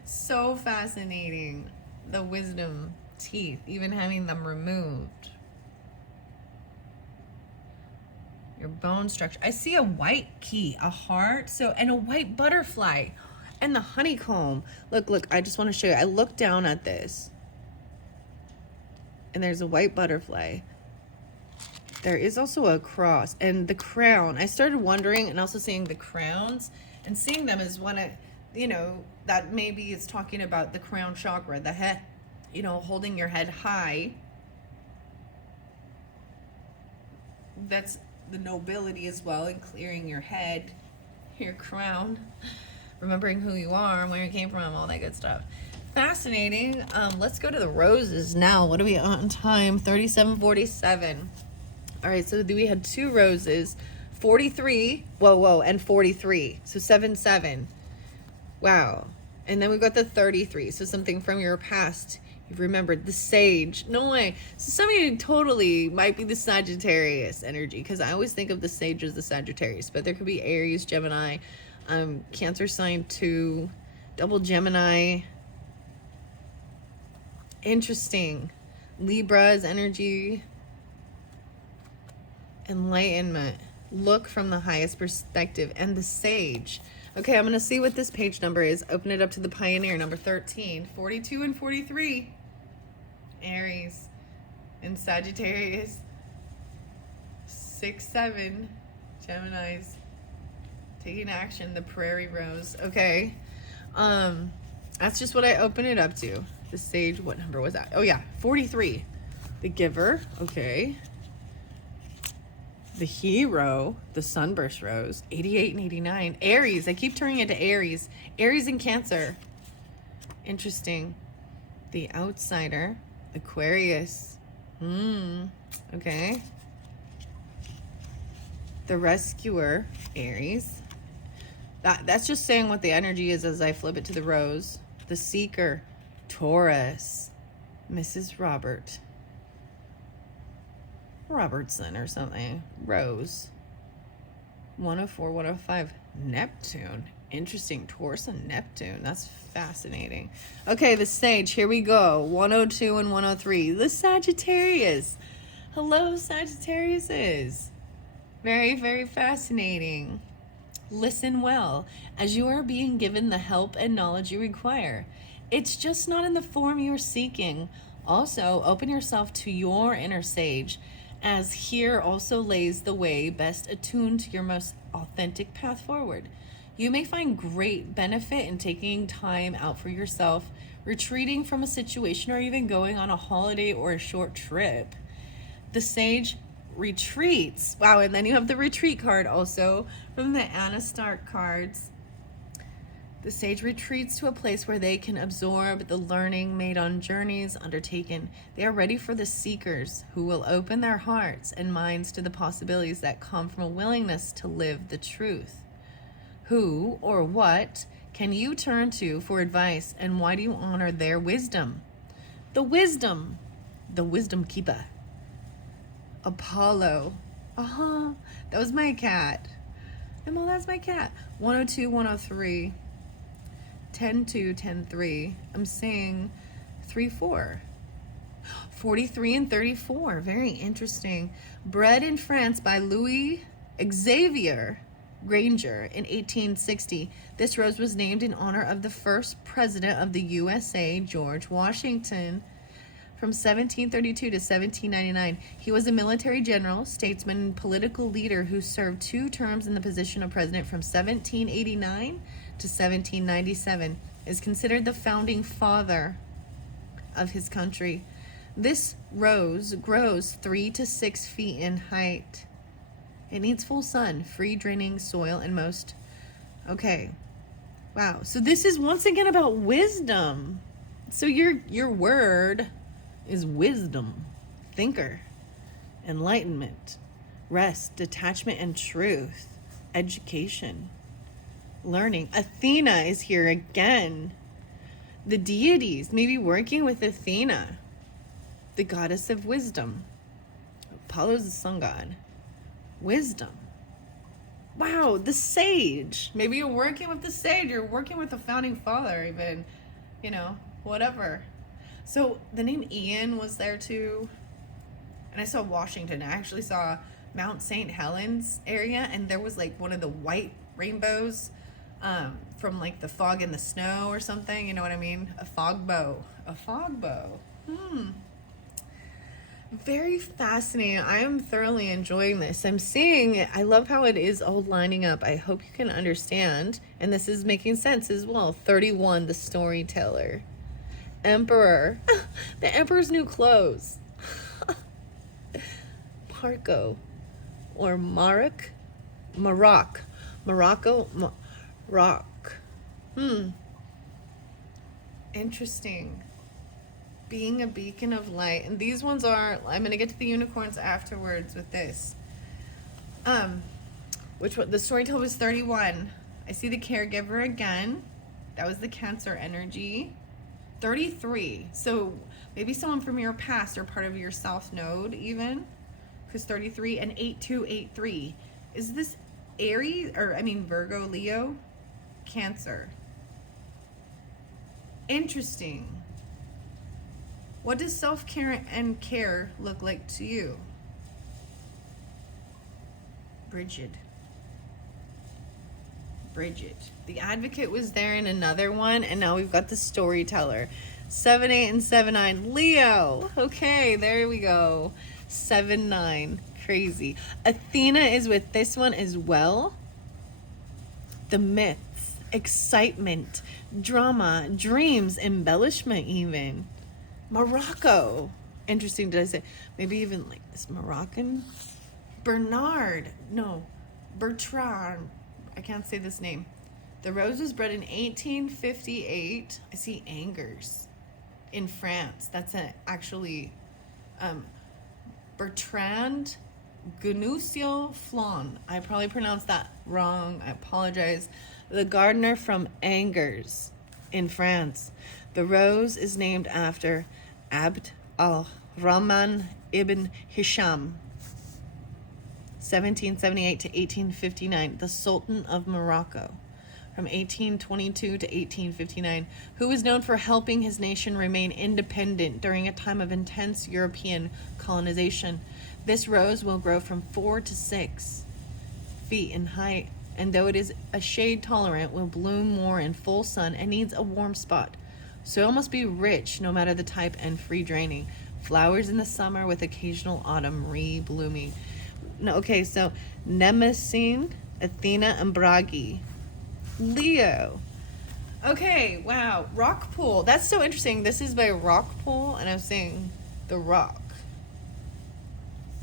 So fascinating. The wisdom teeth, even having them removed. Your bone structure. I see a white key, a heart, and a white butterfly, and the honeycomb. Look, I just want to show you. I look down at this, and there's a white butterfly. There is also a cross and the crown. I started wondering and also seeing the crowns and seeing them as one of, that maybe it's talking about the crown chakra, the head, holding your head high. That's the nobility as well, and clearing your head, your crown, remembering who you are and where you came from, all that good stuff. Fascinating. Let's go to the roses now. What are we on time? 37:47. All right, so we had 2 roses, 43, and 43, so 7. Wow. And then we got the 33, so something from your past. You've remembered the sage. No way. So somebody totally might be the Sagittarius energy, because I always think of the sage as the Sagittarius, but there could be Aries, Gemini, Cancer sign 2, double Gemini. Interesting. Libra's energy. Enlightenment. Look from the highest perspective. And the sage. Okay, I'm going to see what this page number is. Open it up to the Pioneer, number 13. 42 and 43. Aries and Sagittarius. 6, 7. Geminis. Taking action. The Prairie Rose. Okay. That's just what I open it up to. The sage. What number was that? Oh, yeah. 43. The Giver. Okay. The Hero, the Sunburst Rose, 88 and 89. Aries, I keep turning it to Aries. Aries and Cancer. Interesting. The Outsider, Aquarius. Okay. The Rescuer, Aries. That's just saying what the energy is as I flip it to the Rose. The Seeker, Taurus, Mrs. Robertson or something. Rose. 104, 105. Neptune. Interesting. Taurus and Neptune. That's fascinating. Okay, the Sage. Here we go. 102 and 103. The Sagittarius. Hello, Sagittariuses. Very, very fascinating. Listen well, as you are being given the help and knowledge you require. It's just not in the form you are seeking. Also, open yourself to your inner sage, as here also lays the way best attuned to your most authentic path forward. You may find great benefit in taking time out for yourself, retreating from a situation, or even going on a holiday or a short trip. The sage retreats. Wow, and then you have the retreat card also from the Anna Stark cards. The sage retreats to a place where they can absorb the learning made on journeys undertaken. They are ready for the seekers who will open their hearts and minds to the possibilities that come from a willingness to live the truth. Who or what can you turn to for advice, and why do you honor their wisdom? The wisdom keeper. Apollo. That was my cat. Emma, that's my cat. 102, 103. 10-2, 10-3. I'm saying 3-4. 43 and 34. Very interesting. Bred in France by Louis Xavier Granger in 1860, this rose was named in honor of the first president of the USA, George Washington. From 1732 to 1799, he was a military general, statesman, and political leader who served 2 terms in the position of president from 1789 to 1797. Is considered the founding father of his country. This rose grows 3 to 6 feet in height. It needs full sun, free draining soil, and most. Okay. Wow. So this is once again about wisdom. So your word is wisdom, thinker, enlightenment, rest, detachment, and truth, education, learning. Athena is here again. The deities, maybe working with Athena, the goddess of wisdom. Apollo's the sun god. Wisdom. Wow, the sage. Maybe you're working with the sage. You're working with the founding father, even, whatever. So the name Ian was there too. And I saw Washington. I actually saw Mount St. Helens area, and there was like one of the white rainbows from like the fog and the snow or something. You know what I mean? A fog bow. Very fascinating. I am thoroughly enjoying this. I love how it is all lining up. I hope you can understand. And this is making sense as well. 31, the storyteller. Emperor. The emperor's new clothes. Parco. Or Maroc. Interesting. Being a beacon of light. And these ones are, I'm going to get to the unicorns afterwards with this. Which one? The storyteller was 31. I see the caregiver again. That was the Cancer energy. 33. So maybe someone from your past or part of your South Node even. Because 33 and 8283. Is this Aries, Virgo, Leo? Cancer. Interesting. What does self-care and care look like to you? Bridget. The advocate was there in another one, and now we've got the storyteller. 7-8 and 7-9. Leo. Okay, there we go. 7-9. Crazy. Athena is with this one as well. The myths, excitement, drama, dreams, embellishment even. Morocco. Interesting, did I say? Maybe even like this Moroccan. Bertrand. I can't say this name. The rose was bred in 1858. I see Angers in France. That's actually Bertrand Gunucio Flon. I probably pronounced that wrong. I apologize. The gardener from Angers in France. The rose is named after Abd al-Rahman ibn Hisham, 1778 to 1859, the Sultan of Morocco, from 1822 to 1859, who was known for helping his nation remain independent during a time of intense European colonization. This rose will grow from 4 to 6 feet in height, and though it is a shade tolerant, will bloom more in full sun and needs a warm spot. Soil must be rich, no matter the type, and free draining. Flowers in the summer with occasional autumn re-blooming. No, okay, so Nemesine, Athena Umbragi. Leo. Okay, wow. Rock Pool. That's so interesting. This is by Rock Pool, and I'm saying The Rock.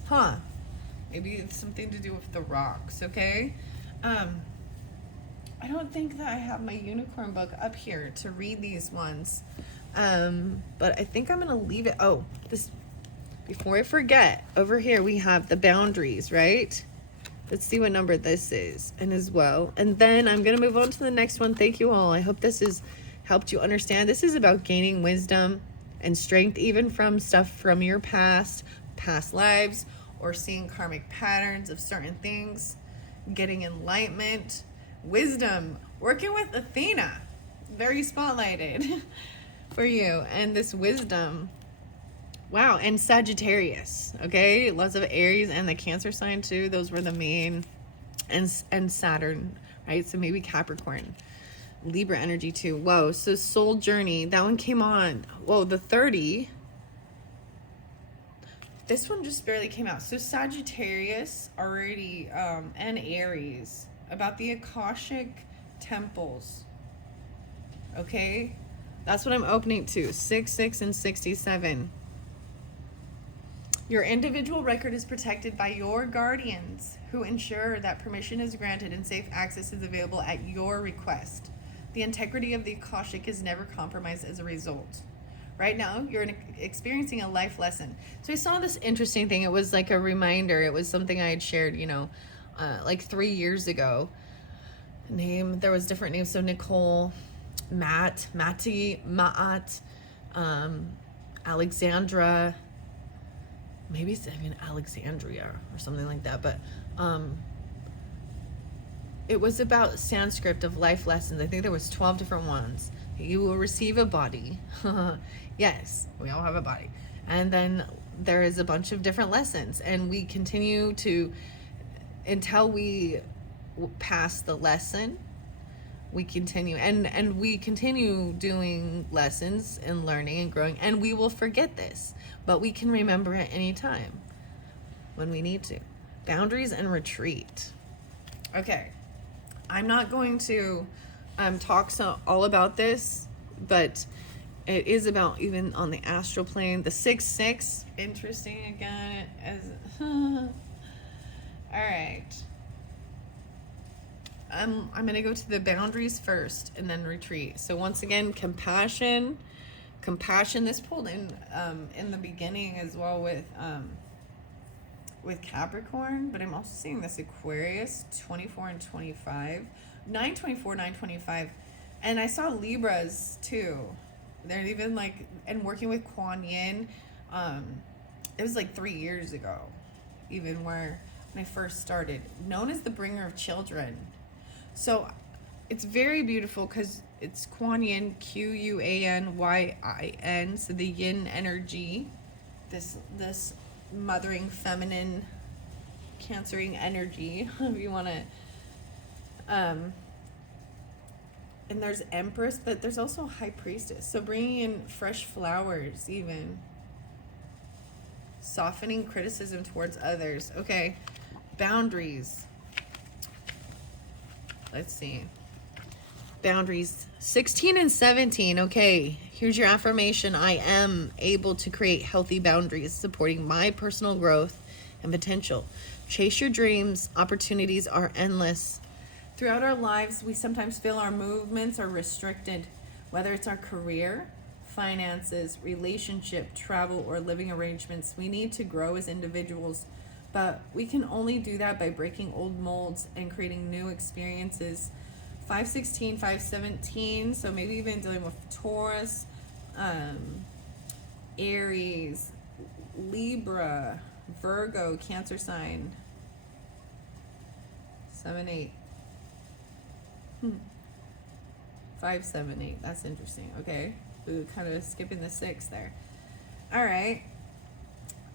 Huh. Maybe it's something to do with the rocks, okay? I don't think that I have my unicorn book up here to read these ones. But I think I'm gonna leave it. Oh, this, before I forget, over here we have the boundaries, right? Let's see what number this is, and as well. And then I'm gonna move on to the next one. Thank you all. I hope this has helped you understand. This is about gaining wisdom and strength, even from stuff from your past lives, or seeing karmic patterns of certain things, getting enlightenment, wisdom, working with Athena, very spotlighted for you. And this wisdom, wow, and Sagittarius, okay? Lots of Aries and the Cancer sign too. Those were the main, and Saturn, right? So maybe Capricorn, Libra energy too. Whoa, so Soul Journey, that one came on. Whoa, the 30. This one just barely came out. So Sagittarius already, and Aries, about the Akashic temples, okay? That's what I'm opening to, 66 and 67. Your individual record is protected by your guardians, who ensure that permission is granted and safe access is available at your request. The integrity of the Akashic is never compromised as a result. Right now, you're experiencing a life lesson. So I saw this interesting thing. It was like a reminder. It was something I had shared, like 3 years ago. There was different names. So Nicole, Matty, Maat, Alexandra, maybe it's even Alexandria or something like that. But it was about Sanskrit of life lessons. I think there was 12 different ones. You will receive a body. Yes, we all have a body. And then there is a bunch of different lessons, and we continue to, until we pass the lesson, we continue, and we continue doing lessons and learning and growing, and we will forget this, but we can remember at any time when we need to. Boundaries and retreat. Okay, I'm not going to talk all about this, but it is about even on the astral plane. The 6-6, interesting again. All right. I'm gonna go to the boundaries first and then retreat. So once again, compassion. This pulled in the beginning as well with Capricorn, but I'm also seeing this Aquarius 24 and 25, 924, 925, and I saw Libras too. They're even like, and working with Kuan Yin, it was like 3 years ago, even when I first started, known as the bringer of children. So it's very beautiful because it's Kuan Yin, Quanyin, so the yin energy, this mothering, feminine, cancering energy, if you want to, and there's Empress, but there's also High Priestess. So bringing in fresh flowers, even softening criticism towards others. Okay, boundaries. Let's see. Boundaries 16 and 17. Okay, here's your affirmation. I am able to create healthy boundaries supporting my personal growth and potential. Chase your dreams. Opportunities are endless. Throughout our lives, we sometimes feel our movements are restricted, whether it's our career, finances, relationship, travel, or living arrangements. We need to grow as individuals, but we can only do that by breaking old molds and creating new experiences. 516, 517, so maybe even dealing with Taurus, Aries, Libra, Virgo, Cancer sign. 7-8. 5-7-8. That's interesting. Okay, we kind of skipping the 6 there. All right.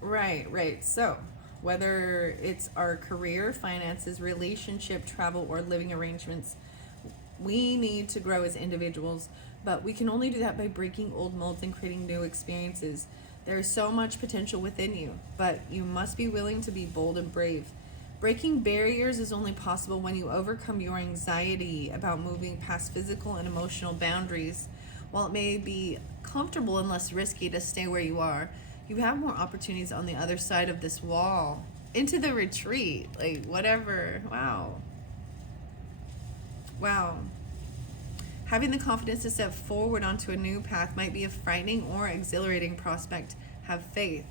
Right. So whether it's our career, finances, relationship, travel, or living arrangements, we need to grow as individuals, but we can only do that by breaking old molds and creating new experiences. There is so much potential within you, but you must be willing to be bold and brave. Breaking barriers is only possible when you overcome your anxiety about moving past physical and emotional boundaries. While it may be comfortable and less risky to stay where you are, you have more opportunities on the other side of this wall. Into the retreat, like whatever. Wow. Wow. Having the confidence to step forward onto a new path might be a frightening or exhilarating prospect. Have faith.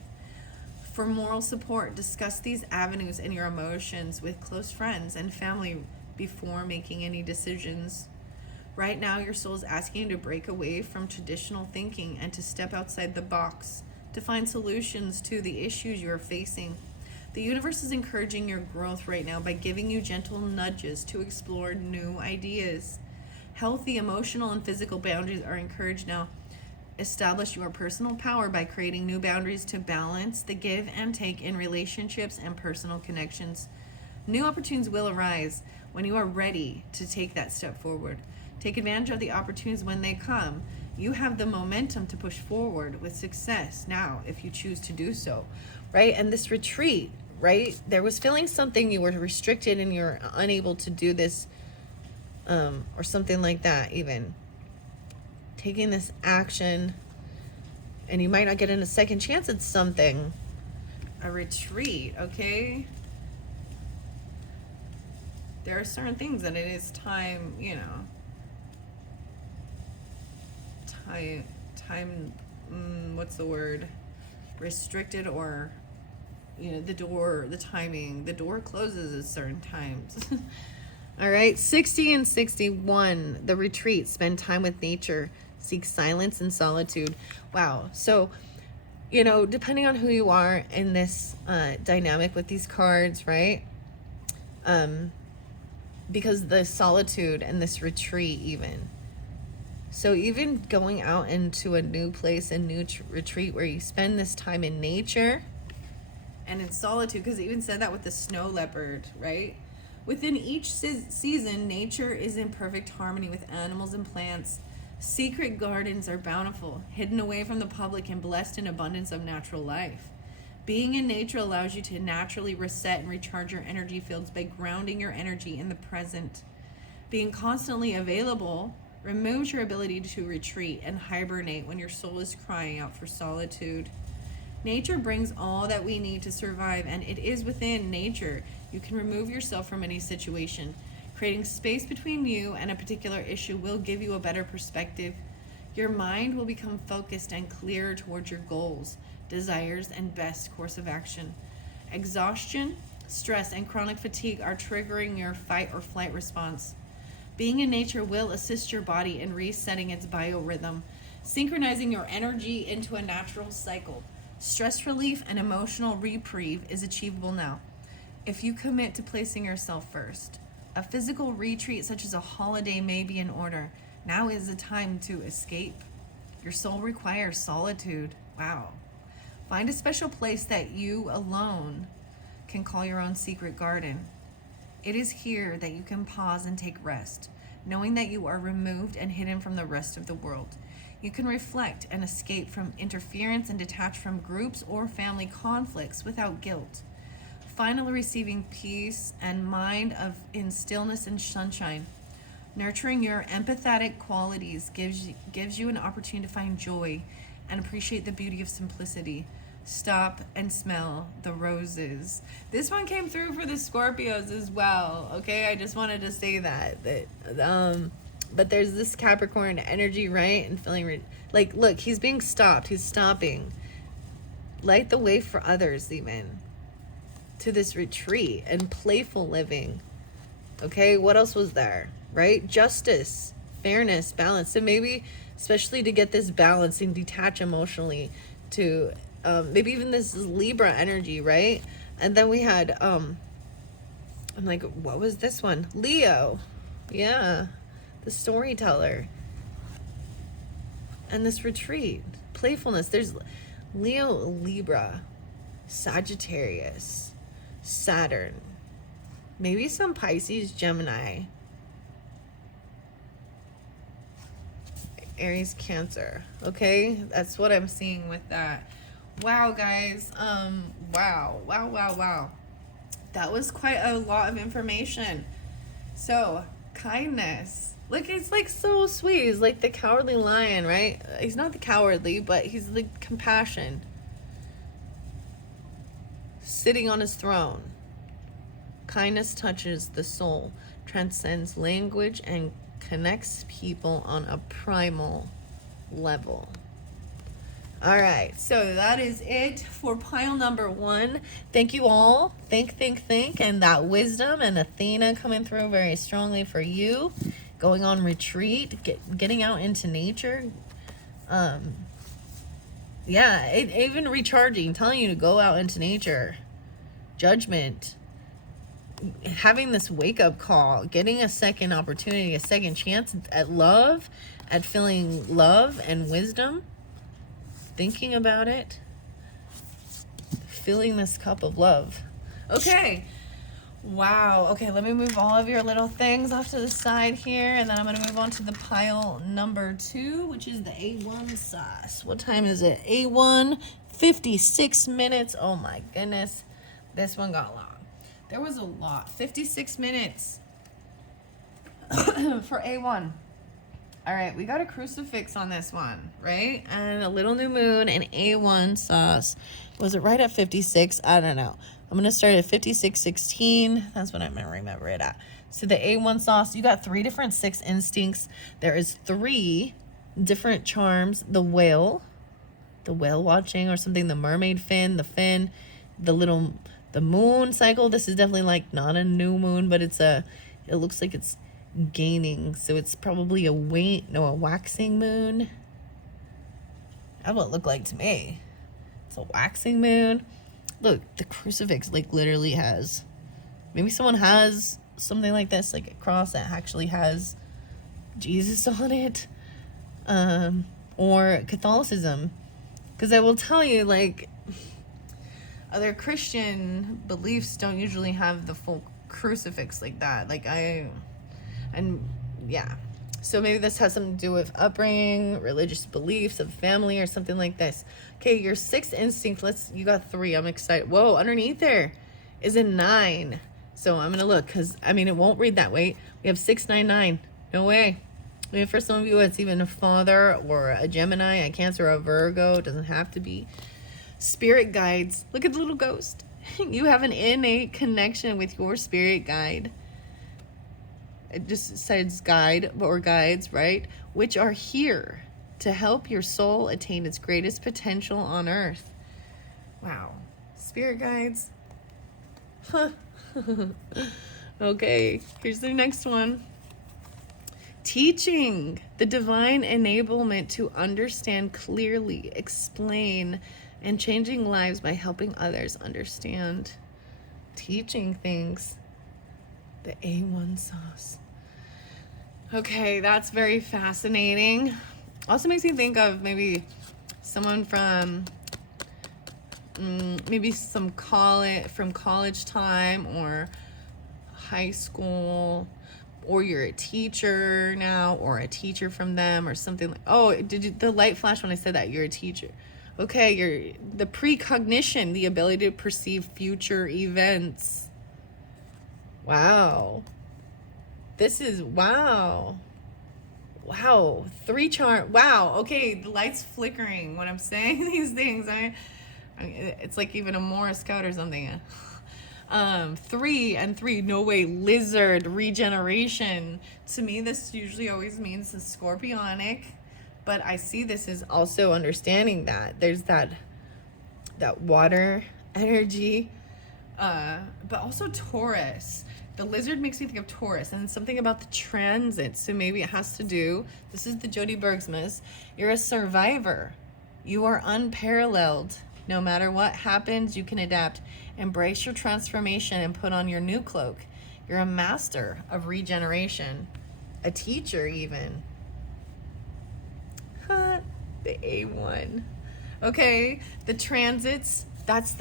For moral support, discuss these avenues and your emotions with close friends and family before making any decisions. Right now, your soul is asking you to break away from traditional thinking and to step outside the box, to find solutions to the issues you are facing. The universe is encouraging your growth right now by giving you gentle nudges to explore new ideas. Healthy emotional and physical boundaries are encouraged now. Establish your personal power by creating new boundaries to balance the give and take in relationships and personal connections. New opportunities will arise when you are ready to take that step forward. Take advantage of the opportunities when they come. You have the momentum to push forward with success now if you choose to do so, right? And this retreat, right? There was feeling something, you were restricted and you're unable to do this, or something like that even. Taking this action, and you might not get in a second chance at something. A retreat, okay? There are certain things that it is time, what's the word? Restricted, or, the door closes at certain times. All right, 60 and 61, the retreat, spend time with nature, seek silence and solitude. Wow. So, depending on who you are in this dynamic with these cards, right? Because the solitude and this retreat even. So even going out into a new place, a new retreat where you spend this time in nature and in solitude, because it even said that with the snow leopard, right? Within each season, nature is in perfect harmony with animals and plants. Secret gardens are bountiful, hidden away from the public and blessed in abundance of natural life. Being in nature allows you to naturally reset and recharge your energy fields by grounding your energy in the present. Being constantly available removes your ability to retreat and hibernate when your soul is crying out for solitude. Nature brings all that we need to survive, and it is within nature you can remove yourself from any situation. Creating space between you and a particular issue will give you a better perspective. Your mind will become focused and clearer towards your goals, desires, and best course of action. Exhaustion, stress, and chronic fatigue are triggering your fight or flight response. Being in nature will assist your body in resetting its biorhythm, synchronizing your energy into a natural cycle. Stress relief and emotional reprieve is achievable now, if you commit to placing yourself first. A physical retreat such as a holiday may be in order. Now is the time to escape. Your soul requires solitude. Wow. Find a special place that you alone can call your own secret garden. It is here that you can pause and take rest, knowing that you are removed and hidden from the rest of the world. You can reflect and escape from interference and detach from groups or family conflicts without guilt. Finally receiving peace and mind in stillness and sunshine. Nurturing your empathetic qualities gives you an opportunity to find joy and appreciate the beauty of simplicity. Stop and smell the roses. This one came through for the Scorpios as well. Okay, I just wanted to say that but there's this Capricorn energy, right? And feeling like, look, he's being stopped. He's stopping. Light the way for others, even to this retreat and playful living. Okay, what else was there, right? Justice, fairness, balance. So maybe, especially to get this balance and detach emotionally to maybe even this Libra energy, right? And then we had I'm like, what was this one? Leo. Yeah, the storyteller. And this retreat, playfulness. There's Leo, Libra, Sagittarius, Saturn, maybe some Pisces, Gemini, Aries, Cancer. Okay, that's what I'm seeing with that. Wow, guys. Wow. That was quite a lot of information. So, kindness. Like, it's like so sweet. He's like the cowardly lion, right? He's not the cowardly, but he's the compassion. Sitting on his throne. Kindness touches the soul, transcends language, and connects people on a primal level. All right, so that is it for pile number 1. Thank you all. Think, and that wisdom and Athena coming through very strongly for you. Going on retreat, getting out into nature. Yeah, even recharging, telling you to go out into nature. Judgment. Having this wake-up call, getting a second opportunity, a second chance at love, at feeling love and wisdom. Thinking about it, filling this cup of love. Okay. Wow. Okay, let me move all of your little things off to the side here, and then I'm going to move on to the pile number 2, which is the A1 sauce. What time is it? A1, 56 minutes. Oh my goodness. This one got long. There was a lot. 56 minutes for A1. All right, we got a crucifix on this one, right? And a little new moon and A1 sauce. Was it right at 56? I don't know. I'm going to start at 56:16. That's what I'm going to remember it at. So the A1 sauce, you got 3 different 6 instincts. There is 3 different charms. The whale watching or something, the mermaid fin, the moon cycle. This is definitely like not a new moon, but it looks like it's gaining, so it's probably a waxing moon. That's what it looked like to me. It's a waxing moon. Look, the crucifix like literally has, maybe someone has something like this, like a cross that actually has Jesus on it, or Catholicism, because I will tell you, like, other Christian beliefs don't usually have the full crucifix like that. Yeah, so maybe this has something to do with upbringing, religious beliefs of family, or something like this. Okay, your 6th instinct, you got 3. I'm excited. Whoa, underneath there is a 9. So I'm gonna look, because it won't read that way. We have 699. No way. Maybe for some of you it's even a father or a Gemini, a Cancer, or a Virgo. It doesn't have to be. Spirit guides. Look at the little ghost. You have an innate connection with your spirit guide. It just says guide or guides, right? Which are here to help your soul attain its greatest potential on earth. Wow. Spirit guides. Huh. Okay, here's the next one. Teaching. The divine enablement to understand clearly, explain, and changing lives by helping others understand. Teaching things. The A1 sauce. Okay, that's very fascinating. Also makes me think of maybe someone from maybe some college time or high school, or you're a teacher now, or a teacher from them, or something like. Oh, the light flash when I said that? You're a teacher. Okay, you're the precognition, the ability to perceive future events. Wow. This is wow. 3 charm. Wow. Okay, the light's flickering when I'm saying these things. It's like even a Morse code or something. 3 and 3. No way. Lizard regeneration. To me, this usually always means the scorpionic. But I see this as also understanding that there's that water energy, but also Taurus. The lizard makes me think of Taurus, and something about the transit. So maybe it has to do. This is the Jody Bergsmas. You're a survivor. You are unparalleled. No matter what happens, you can adapt. Embrace your transformation and put on your new cloak. You're a master of regeneration, a teacher even. The A1. Okay, the transits, that's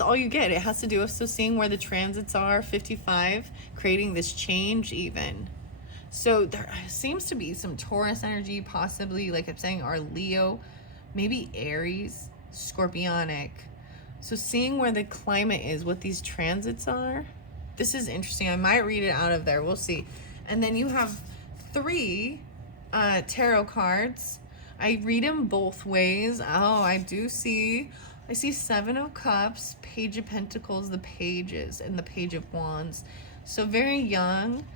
all you get. It has to do with seeing where the transits are, 55, creating this change even. So there seems to be some Taurus energy, possibly, like I'm saying, or Leo, maybe Aries, scorpionic. So seeing where the climate is, what these transits are, this is interesting. I might read it out of there. We'll see. And then you have 3 tarot cards. I read them both ways. Oh, I see 7 of Cups, Page of Pentacles, the Pages, and the Page of Wands. So very young.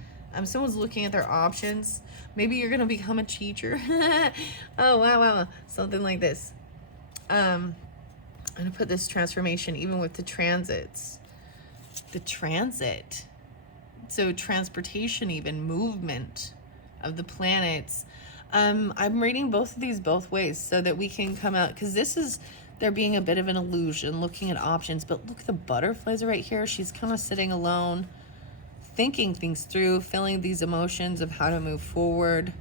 Someone's looking at their options. Maybe you're gonna become a teacher. Oh wow, something like this. I'm gonna put this transformation even with the transits. The transit. So transportation, even movement of the planets. I'm reading both of these both ways so that we can come out, because this is there being a bit of an illusion, looking at options. But look, the butterflies are right here. She's kind of sitting alone, thinking things through, feeling these emotions of how to move forward,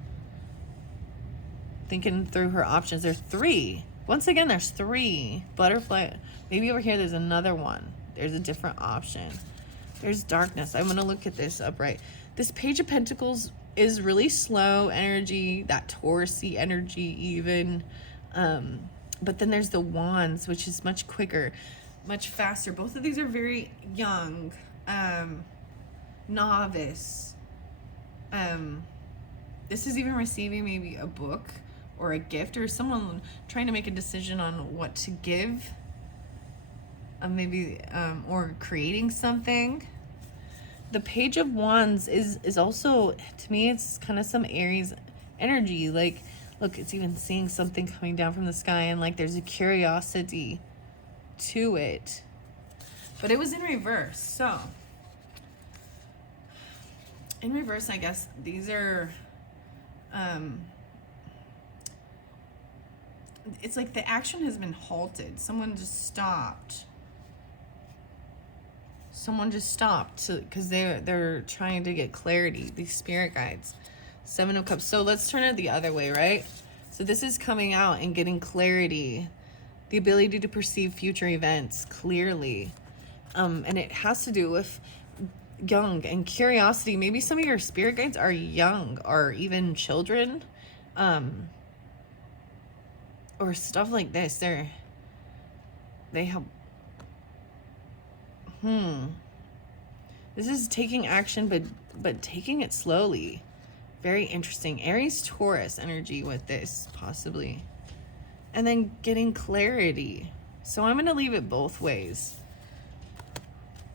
thinking through her options. There's 3. Once again, there's 3. Butterfly. Maybe over here there's another one. There's a different option. There's darkness. I'm going to look at this upright. This Page of Pentacles is really slow energy, that Taurus-y energy even. But then there's the Wands, which is much quicker, much faster. Both of these are very young. Novice. This is even receiving maybe a book or a gift, or someone trying to make a decision on what to give, or creating something. The Page of Wands is also, to me, it's kind of some Aries energy. Like, look, it's even seeing something coming down from the sky, and like there's a curiosity to it. But it was in reverse. So in reverse, I guess these are it's like the action has been halted. Someone just stopped because they're trying to get clarity, these spirit guides. 7 of Cups. So let's turn it the other way, right? So this is coming out and getting clarity, the ability to perceive future events clearly. And it has to do with young and curiosity. Maybe some of your spirit guides are young or even children, or stuff like this. They help. This is taking action, but taking it slowly. Very interesting. Aries Taurus energy with this, possibly. And then getting clarity. So I'm going to leave it both ways.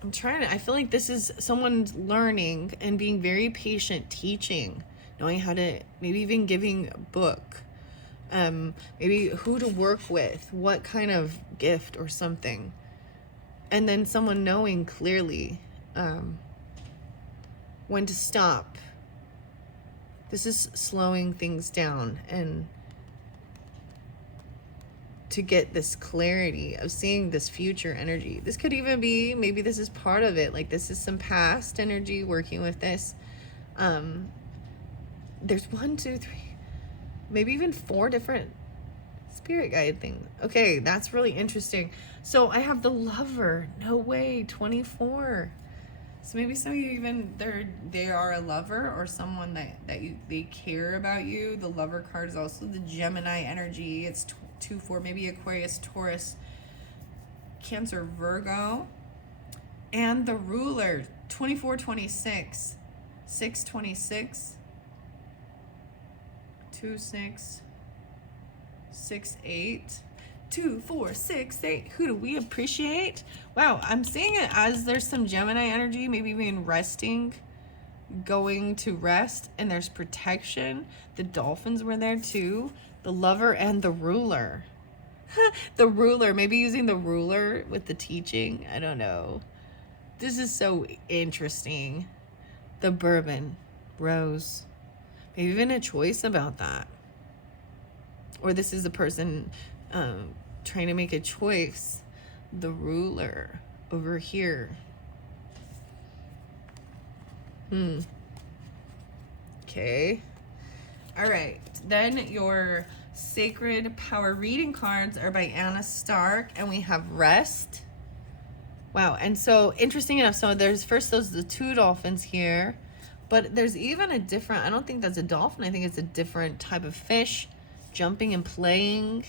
I feel like this is someone learning and being very patient, teaching, knowing how to, maybe even giving a book, maybe who to work with, what kind of gift or something. And then someone knowing clearly when to stop. This is slowing things down and to get this clarity of seeing this future energy. This could even be, maybe this is part of it. Like this is some past energy working with this. There's 1, 2, 3, maybe even 4 different spirit guide things. Okay, that's really interesting. So I have the Lover. No way, 24. So maybe some of you even they are a lover or someone that they care about you. The Lover card is also the Gemini energy. It's 2, 4, maybe Aquarius, Taurus, Cancer, Virgo. And the Ruler, 24, 26, 6, 26, 2, 6, 6, 8, 2, 4, 6, 8. Who do we appreciate? Wow, I'm seeing it as there's some Gemini energy, maybe even resting, going to rest, and there's protection. The Dolphins were there too. The Lover and the Ruler. The Ruler, maybe using the ruler with the teaching. I don't know. This is so interesting. The Bourbon, Rose. Maybe even a choice about that. Or this is the person trying to make a choice. The Ruler over here. Okay. All right. Then your Sacred Power reading cards are by Anna Stark, and we have Rest. Wow. And so interesting enough, so there's the 2 dolphins here, but there's even a different, I don't think that's a dolphin. I think it's a different type of fish jumping and playing.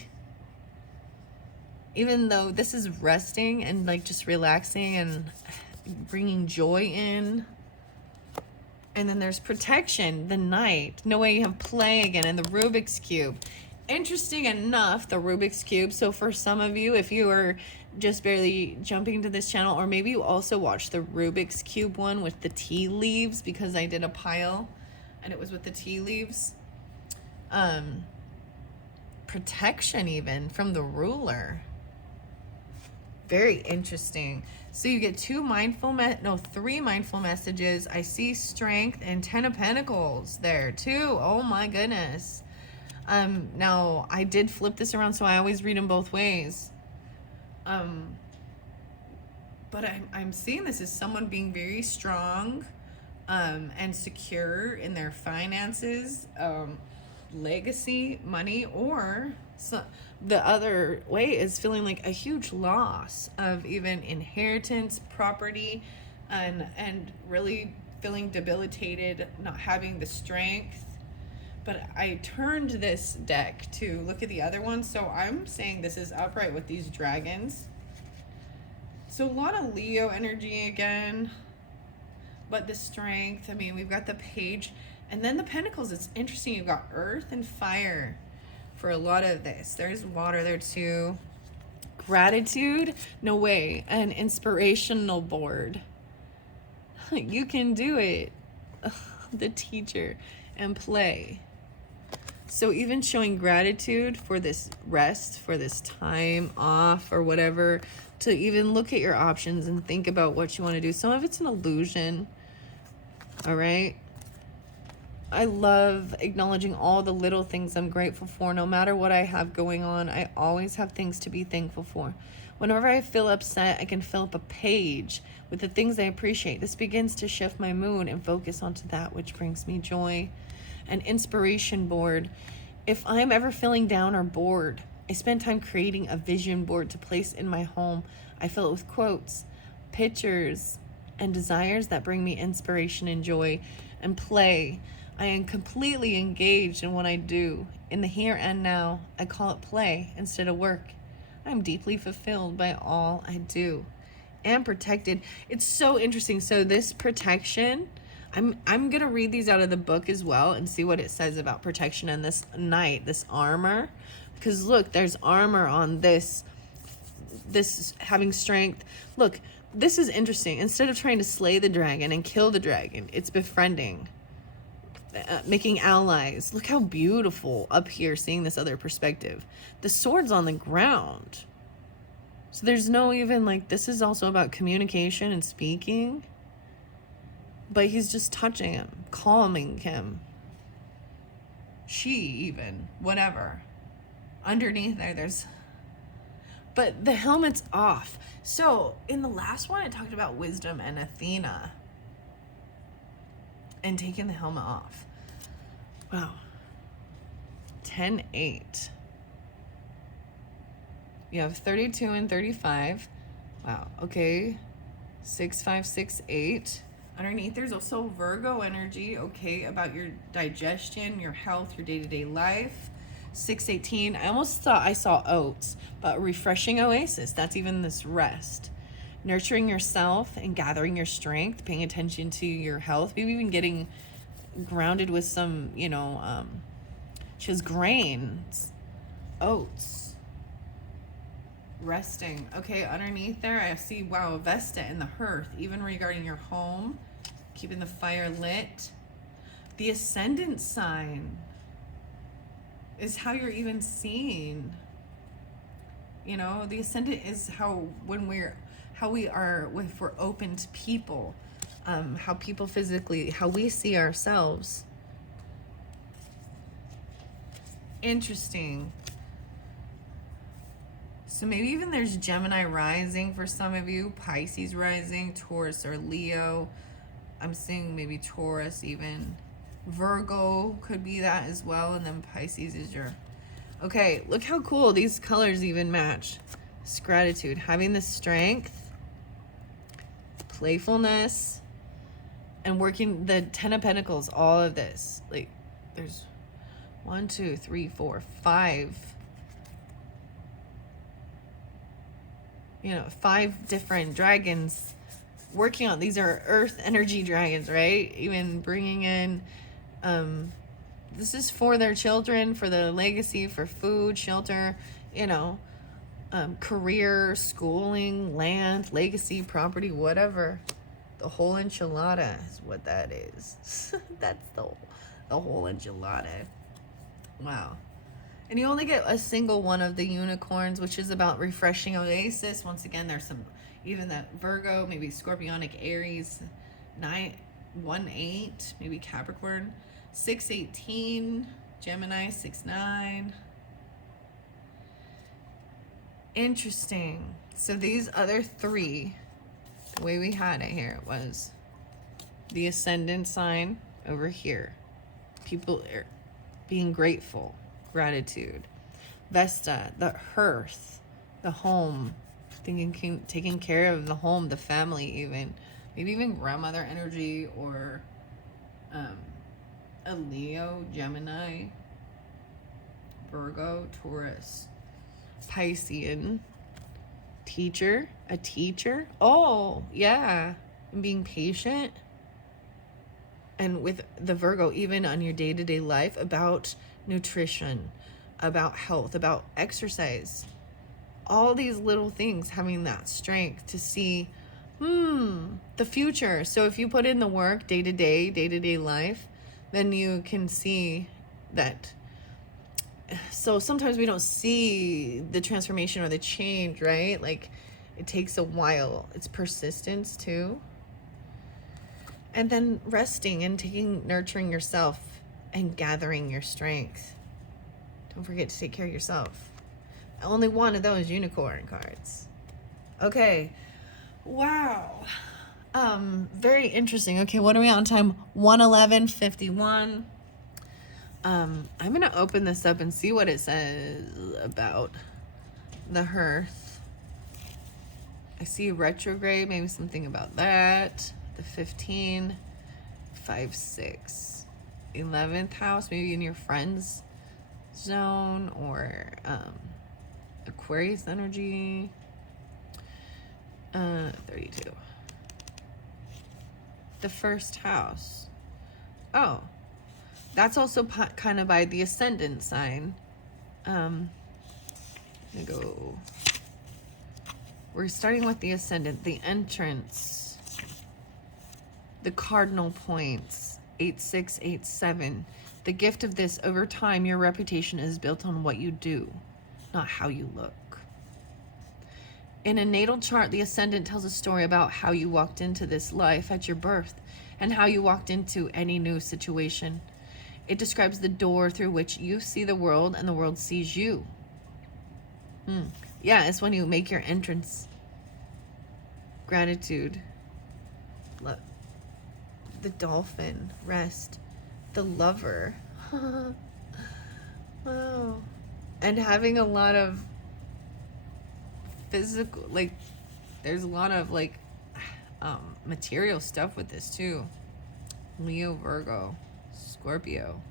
even though this is resting and like just relaxing and bringing joy in. And then there's protection, the Knight. No way, you have play again, and the Rubik's Cube. Interesting enough, the Rubik's Cube. So for some of you, if you are just barely jumping to this channel, or maybe you also watched the Rubik's Cube one with the tea leaves, because I did a pile and it was with the tea leaves. Protection even from the ruler. Very interesting. So you get three mindful messages. I see strength and 10 of Pentacles there too. Oh my goodness. Now I did flip this around, so I always read them both ways. But I'm seeing this as someone being very strong, and secure in their finances, legacy, money, or the other way is feeling like a huge loss of even inheritance, property, and really feeling debilitated, not having the strength. But I turned this deck to look at the other one, so I'm saying this is upright with these dragons. So a lot of Leo energy again, but the strength, I mean, we've got the Page, and then the Pentacles. It's interesting, you've got Earth and Fire for a lot of this. There's water there too. Gratitude, no way, an inspirational board. You can do it. The Teacher, and play. So even showing gratitude for this rest, for this time off or whatever, to even look at your options and think about what you want to do. Some of it's an illusion. All right. I love acknowledging all the little things I'm grateful for. No matter what I have going on, I always have things to be thankful for. Whenever I feel upset, I can fill up a page with the things I appreciate. This begins to shift my mood and focus onto that which brings me joy. An inspiration board. If I'm ever feeling down or bored, I spend time creating a vision board to place in my home. I fill it with quotes, pictures, and desires that bring me inspiration and joy. And play. I am completely engaged in what I do. In the here and now, I call it play instead of work. I'm deeply fulfilled by all I do. And protected. It's so interesting. So this protection, I'm gonna read these out of the book as well and see what it says about protection and this Knight, this armor. Because look, there's armor on this having strength. Look, this is interesting. Instead of trying to slay the dragon and kill the dragon, it's befriending, making allies. Look how beautiful up here, seeing this other perspective. The sword's on the ground. So there's no even like, this is also about communication and speaking. But he's just touching him, calming him. She even, whatever. Underneath there's... But the helmet's off. So in the last one, it talked about wisdom and Athena. And taking the helmet off. Wow. 10-8. You have 32 and 35. Wow. Okay. 6, 5, 6, 8. Underneath, there's also Virgo energy, okay, about your digestion, your health, your day-to-day life. 618, I almost thought I saw oats, but refreshing oasis, that's even this rest. Nurturing yourself and gathering your strength, paying attention to your health, maybe even getting grounded with some, she has grains, oats. Resting. Okay, underneath there, I see, wow, Vesta and the hearth, even regarding your home, keeping the fire lit. The ascendant sign is how you're even seen. The ascendant is how we are if we're open to people, how people physically, how we see ourselves. Interesting. So maybe even there's Gemini rising for some of you, Pisces rising, Taurus or Leo. I'm seeing maybe Taurus even. Virgo could be that as well, and then Pisces is your... Okay, look how cool these colors even match. This gratitude, having the strength, playfulness, and working the 10 of Pentacles, all of this. Like, there's 1, 2, 3, 4, 5... 5 different dragons working on. These are earth energy dragons, right? Even bringing in, this is for their children, for their legacy, for food, shelter, career, schooling, land, legacy, property, whatever. The whole enchilada is what that is. That's the whole enchilada. Wow. And you only get a single one of the unicorns, which is about refreshing oasis. Once again, there's some, even that Virgo, maybe Scorpionic Aries, 9-1-8, maybe Capricorn, 6-18, Gemini, 6-9. Interesting. So these other 3, the way we had it here was the ascendant sign over here. People are being grateful, gratitude. Vesta, the hearth, the home, taking care of the home, the family, even maybe even grandmother energy, or a Leo, Gemini, Virgo, Taurus, Piscean, teacher, a teacher. Oh yeah, and being patient. And with the Virgo, even on your day-to-day life, about nutrition, about health, about exercise, all these little things, having that strength to see the future. So if you put in the work day-to-day life, then you can see that. So sometimes we don't see the transformation or the change, right? Like, it takes a while. It's persistence too. And then resting and nurturing yourself and gathering your strength. Don't forget to take care of yourself. Only one of those unicorn cards. Okay. Wow. Very interesting. Okay, what are we on time? 1:11:51. I'm gonna open this up and see what it says about the hearth. I see retrograde, maybe something about that. The 15, 5, 6, 11th house, maybe in your friend's zone, or Aquarius energy. 32. The first house. Oh, that's also kind of by the ascendant sign. I'm gonna go. We're starting with the ascendant, the entrance, the cardinal points, 8, 6, 8, 7. The gift of this: over time, your reputation is built on what you do, not how you look. In a natal chart, the ascendant tells a story about how you walked into this life at your birth and how you walked into any new situation. It describes the door through which you see the world and the world sees you. Yeah, it's when you make your entrance. Gratitude. Love. The dolphin. Rest. The lover. Wow. And having a lot of physical, like, there's a lot of like material stuff with this too. Leo, Virgo, Scorpio.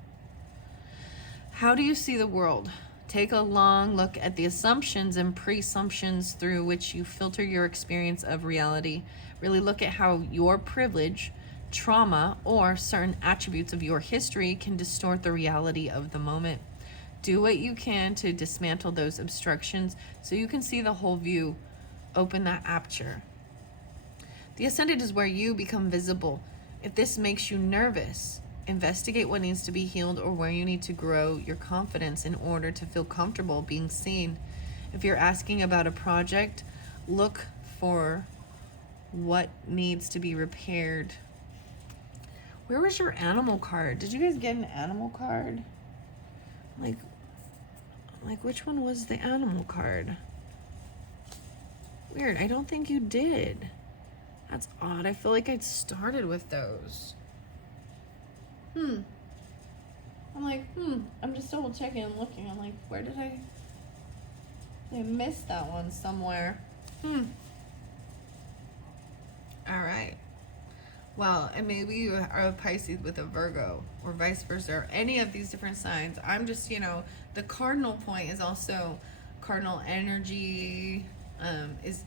How do you see the world? Take a long look at the assumptions and presumptions through which you filter your experience of reality. Really look at how your privilege, trauma, or certain attributes of your history can distort the reality of the moment. Do what you can to dismantle those obstructions so you can see the whole view. Open that aperture. The ascendant is where you become visible. If this makes you nervous, investigate what needs to be healed or where you need to grow your confidence in order to feel comfortable being seen. If you're asking about a project, look for what needs to be repaired. Where was your animal card? Did you guys get an animal card? Like which one was the animal card? Weird, I don't think you did. That's odd. I feel like I'd started with those. I'm like, I'm just double checking and looking. I'm like, where did I missed that one somewhere. All right. Well, and maybe you are a Pisces with a Virgo or vice versa, or any of these different signs. I'm just, the cardinal point is also cardinal energy, is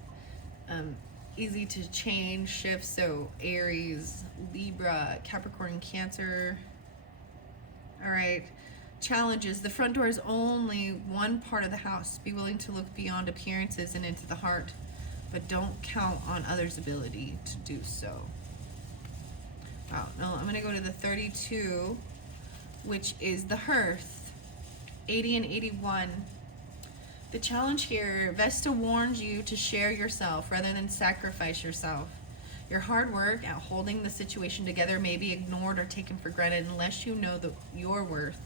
um, easy to change, shift. So Aries, Libra, Capricorn, Cancer. All right. Challenges. The front door is only one part of the house. Be willing to look beyond appearances and into the heart, but don't count on others' ability to do so. Wow. No, I'm going to go to the 32, which is the hearth. 80 and 81. The challenge here, Vesta warns you to share yourself rather than sacrifice yourself. Your hard work at holding the situation together may be ignored or taken for granted unless you know your worth.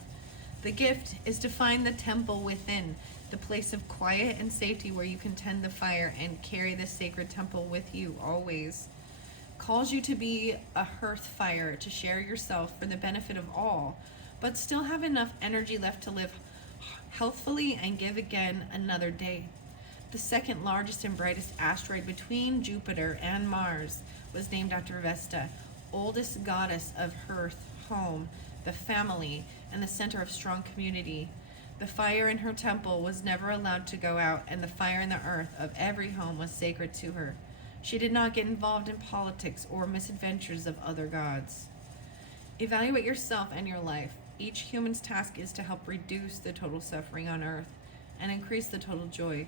The gift is to find the temple within, the place of quiet and safety where you can tend the fire and carry the sacred temple with you always. Calls you to be a hearth fire, to share yourself for the benefit of all, but still have enough energy left to live healthfully and give again another day. The second largest and brightest asteroid between Jupiter and Mars was named after Vesta, oldest goddess of hearth, home, the family, and the center of strong community. The fire in her temple was never allowed to go out, and the fire in the earth of every home was sacred to her. She did not get involved in politics or misadventures of other gods. Evaluate yourself and your life. Each human's task is to help reduce the total suffering on earth and increase the total joy.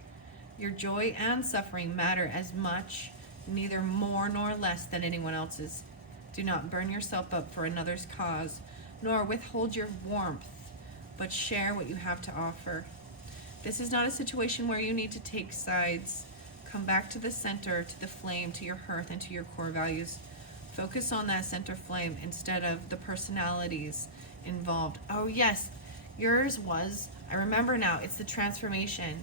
Your joy and suffering matter as much, neither more nor less than anyone else's. Do not burn yourself up for another's cause, nor withhold your warmth, but share what you have to offer. This is not a situation where you need to take sides. Come back to the center, to the flame, to your hearth, and to your core values. Focus on that center flame instead of the personalities involved. Oh yes, yours was, I remember now, it's the transformation.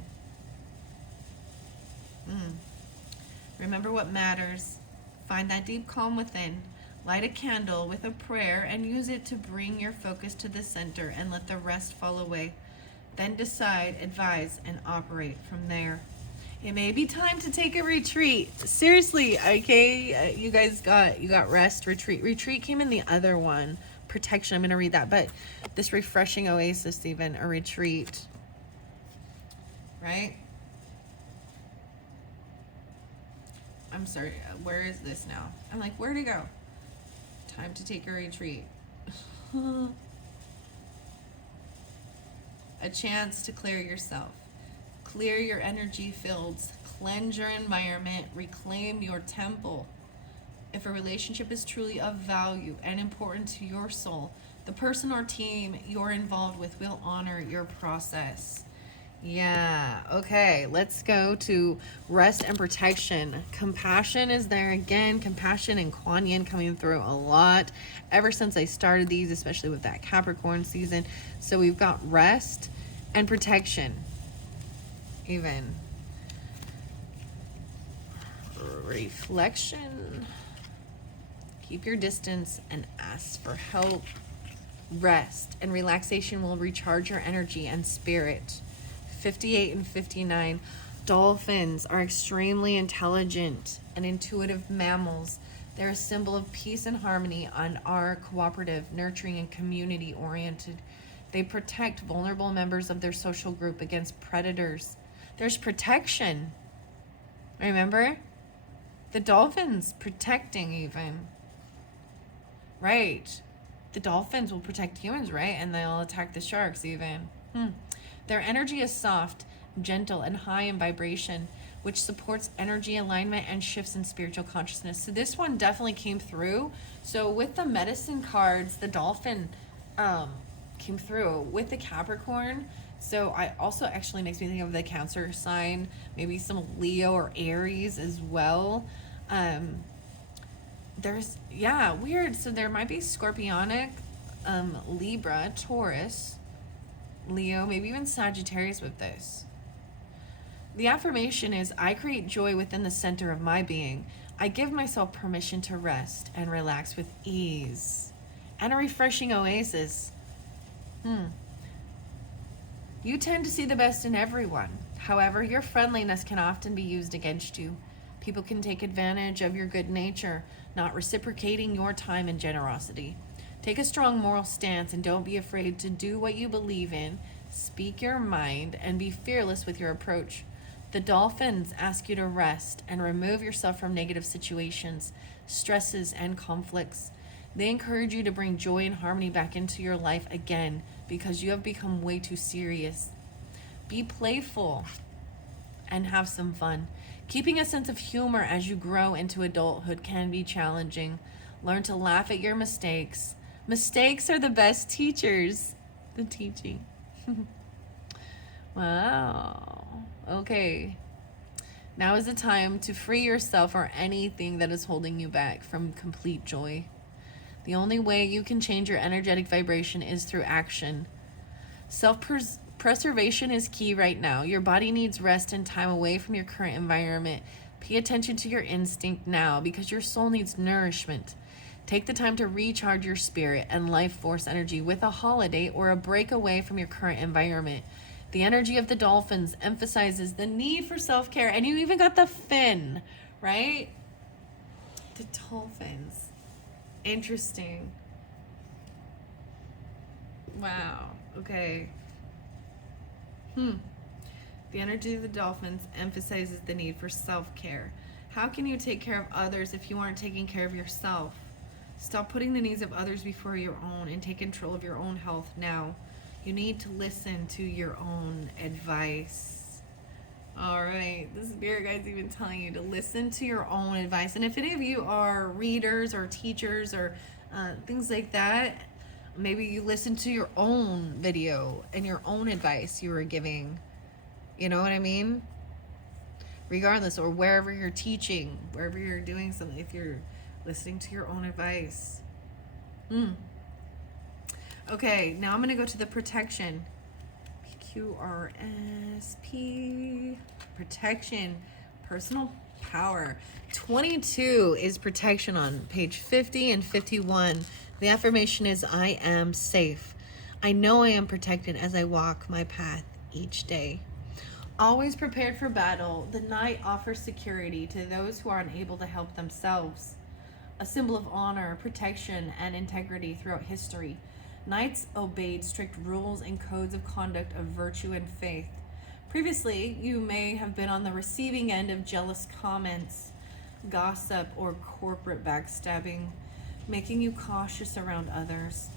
Remember what matters. Find that deep calm within. Light a candle with a prayer and use it to bring your focus to the center and let the rest fall away. Then decide, advise, and operate from there. It may be time to take a retreat. Seriously, okay? You guys got rest, retreat. Retreat came in the other one. Protection, I'm going to read that. But this refreshing oasis, even a retreat. Right? I'm sorry, where is this now? I'm like, where'd it go? Time to take a retreat. A chance to clear yourself. Clear your energy fields. Cleanse your environment. Reclaim your temple. If a relationship is truly of value and important to your soul, the person or team you're involved with will honor your process. Yeah, okay, let's go to rest and protection. Compassion is there again. Compassion and Kuan Yin coming through a lot ever since I started these, especially with that Capricorn season. So we've got rest and protection. Even reflection. Keep your distance and ask for help. Rest and relaxation will recharge your energy and spirit. 58 and 59. Dolphins are extremely intelligent and intuitive mammals. They're a symbol of peace and harmony and are cooperative, nurturing, and community-oriented. They protect vulnerable members of their social group against predators. There's protection. Remember? The dolphins protecting even. Right. The dolphins will protect humans, right? And they'll attack the sharks even. Their energy is soft, gentle, and high in vibration, which supports energy alignment and shifts in spiritual consciousness. So this one definitely came through. So with the medicine cards, the dolphin came through. With the Capricorn, so I also actually makes me think of the Cancer sign, maybe some Leo or Aries as well. There's, yeah, weird. So there might be Scorpionic, Libra, Taurus, Leo, maybe even Sagittarius with this. The affirmation is, I create joy within the center of my being. I give myself permission to rest and relax with ease. And a refreshing oasis. You tend to see the best in everyone. However, your friendliness can often be used against you. People can take advantage of your good nature, not reciprocating your time and generosity. Take a strong moral stance and don't be afraid to do what you believe in. Speak your mind and be fearless with your approach. The dolphins ask you to rest and remove yourself from negative situations, stresses, and conflicts. They encourage you to bring joy and harmony back into your life again because you have become way too serious. Be playful and have some fun. Keeping a sense of humor as you grow into adulthood can be challenging. Learn to laugh at your mistakes. Mistakes are the best teachers. The teaching. Wow. Okay. Now is the time to free yourself or anything that is holding you back from complete joy. The only way you can change your energetic vibration is through action. Self-preservation is key right now. Your body needs rest and time away from your current environment. Pay attention to your instinct now because your soul needs nourishment. Take the time to recharge your spirit and life force energy with a holiday or a break away from your current environment. The energy of the dolphins emphasizes the need for self-care. And you even got the fin, right? The dolphins. Interesting. Wow. Okay. The energy of the dolphins emphasizes the need for self-care. How can you take care of others if you aren't taking care of yourself? Stop putting the needs of others before your own and take control of your own health now. You need to listen to your own advice. All right, the spirit guide's even telling you to listen to your own advice. And if any of you are readers or teachers or things like that, maybe you listen to your own video and your own advice you were giving. You know what I mean? Regardless, or wherever you're teaching, wherever you're doing something, if you're listening to your own advice. Okay, now I'm going to go to the protection. PQRSP. Protection. Personal power. 22 is protection on page 50 and 51. The affirmation is, I am safe. I know I am protected as I walk my path each day. Always prepared for battle, the knight offers security to those who are unable to help themselves. A symbol of honor, protection, and integrity throughout history. Knights obeyed strict rules and codes of conduct of virtue and faith. Previously, you may have been on the receiving end of jealous comments, gossip, or corporate backstabbing, making you cautious around others.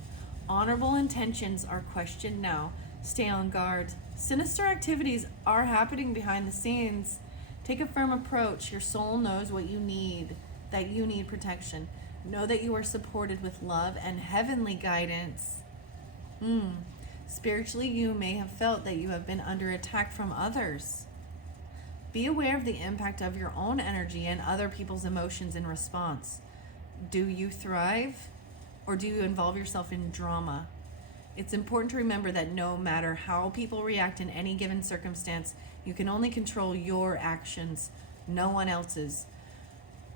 Honorable intentions are questioned now. Stay on guard. Sinister activities are happening behind the scenes. Take a firm approach. Your soul knows what you need, that you need protection. Know that you are supported with love and heavenly guidance. Spiritually, you may have felt that you have been under attack from others. Be aware of the impact of your own energy and other people's emotions in response. Do you thrive, or do you involve yourself in drama? It's important to remember that no matter how people react in any given circumstance, you can only control your actions, no one else's.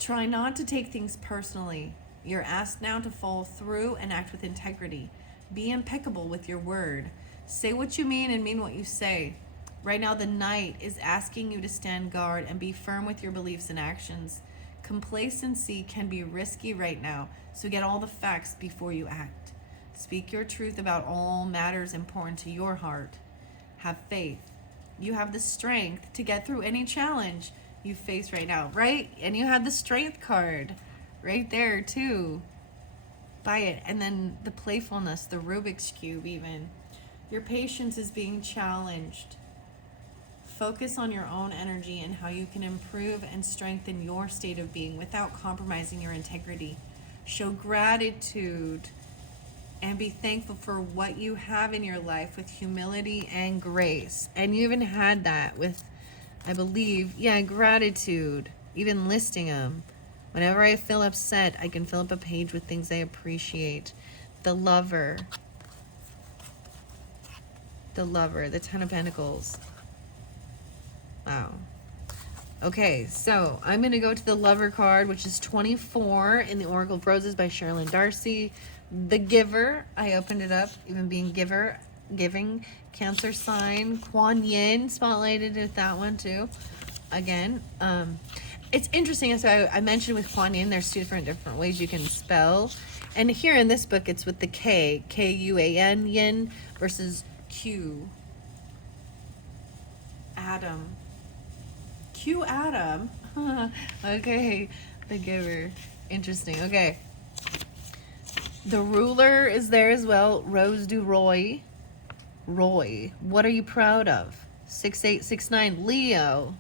Try not to take things personally. You're asked now to follow through and act with integrity. Be impeccable with your word. Say what you mean and mean what you say. Right now, the knight is asking you to stand guard and be firm with your beliefs and actions. Complacency can be risky right now, so get all the facts before you act. Speak your truth about all matters important to your heart. Have faith. You have the strength to get through any challenge you face right now, right? And you have the strength card right there too. Buy it. And then the playfulness, the Rubik's Cube even. Your patience is being challenged. Focus on your own energy and how you can improve and strengthen your state of being without compromising your integrity. Show gratitude and be thankful for what you have in your life with humility and grace. And you even had that with, I believe, gratitude, even listing them. Whenever I feel upset, I can fill up a page with things I appreciate. The Lover, the Ten of Pentacles. Wow. Okay, so I'm going to go to the Lover card, which is 24 in the Oracle of Roses by Sherilyn Darcy. The Giver, I opened it up, even being giving, Cancer sign. Kuan Yin, spotlighted with that one too. Again, it's interesting, as I mentioned with Kuan Yin, there's two different ways you can spell. And here in this book, it's with the K, K-U-A-N, Yin, versus Q, Adam. Q Adam. Okay, the giver. Interesting. Okay. The ruler is there as well. Rose du Roy. Roy. What are you proud of? 6869. Leo.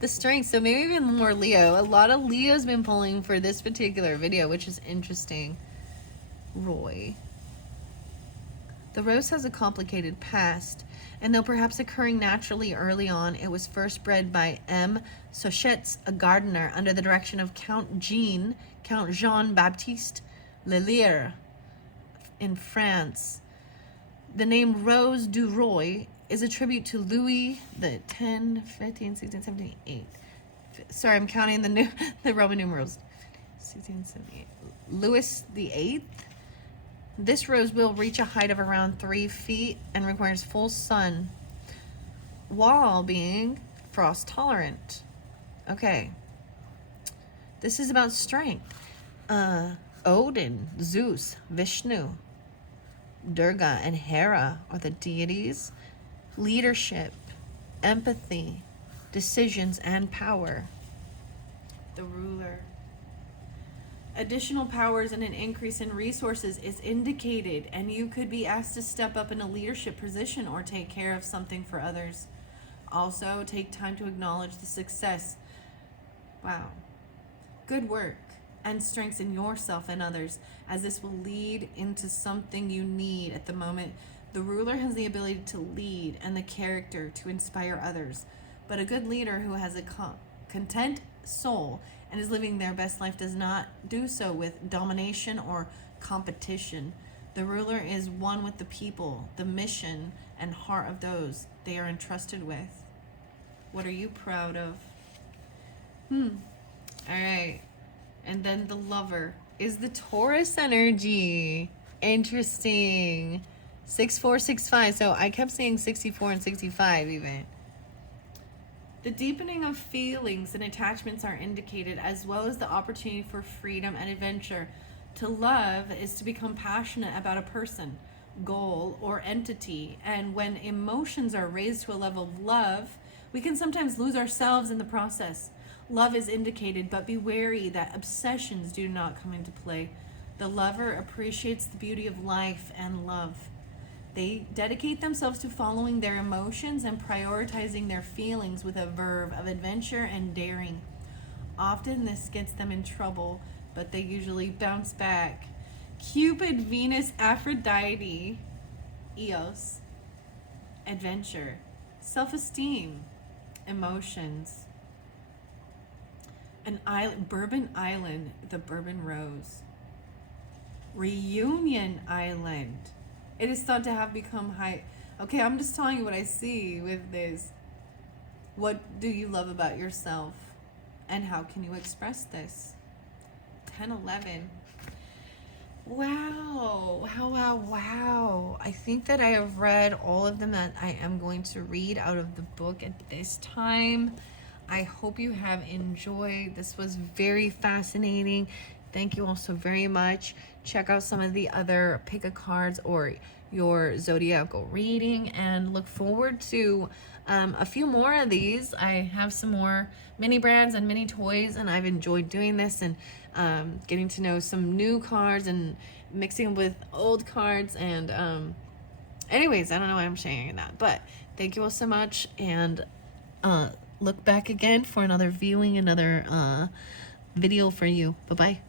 The strength. So maybe even more Leo. A lot of Leo's been pulling for this particular video, which is interesting. Roy. The rose has a complicated past, and though perhaps occurring naturally early on, it was first bred by M. Sochetz, a gardener, under the direction of Count Jean-Baptiste Lelière in France. The name Rose du Roy is a tribute to Louis the 10, 15, 16, 17, 8. Sorry, I'm counting the Roman numerals. 16, 17, 8. Louis the 8th. This rose will reach a height of around 3 feet and requires full sun while being frost tolerant. Okay. This is about strength. Odin, Zeus, Vishnu, Durga, and Hera are the deities. Leadership, empathy, decisions, and power. The ruler. Additional powers and an increase in resources is indicated, and you could be asked to step up in a leadership position or take care of something for others. Also, take time to acknowledge the success. Wow. Good work and strengths in yourself and others, as this will lead into something you need at the moment. The ruler has the ability to lead and the character to inspire others, but a good leader who has a content soul and is living their best life does not do so with domination or competition. The ruler is one with the people, the mission, and heart of those they are entrusted with. What are you proud of? All right. And then the lover is the Taurus energy. Interesting. 6465. So I kept saying 64 and 65 even. The deepening of feelings and attachments are indicated, as well as the opportunity for freedom and adventure. To love is to become passionate about a person, goal, or entity. And when emotions are raised to a level of love, we can sometimes lose ourselves in the process. Love is indicated, but be wary that obsessions do not come into play. The lover appreciates the beauty of life and love. They dedicate themselves to following their emotions and prioritizing their feelings with a verve of adventure and daring. Often this gets them in trouble, but they usually bounce back. Cupid, Venus, Aphrodite, Eos, adventure, self-esteem, emotions. An island, Bourbon Island, the Bourbon Rose. Reunion Island. It is thought to have become high. Okay, I'm just telling you what I see with this. What do you love about yourself? And how can you express this? 1011. Wow. Wow. I think that I have read all of them that I am going to read out of the book at this time. I hope you have enjoyed. This was very fascinating. Thank you all so very much. Check out some of the other pick a cards or your zodiacal reading, and look forward to a few more of these. I have some more mini brands and mini toys, and I've enjoyed doing this and getting to know some new cards and mixing them with old cards. And anyways, I don't know why I'm sharing that, but thank you all so much, and look back again for another viewing, another video for you. Bye-bye.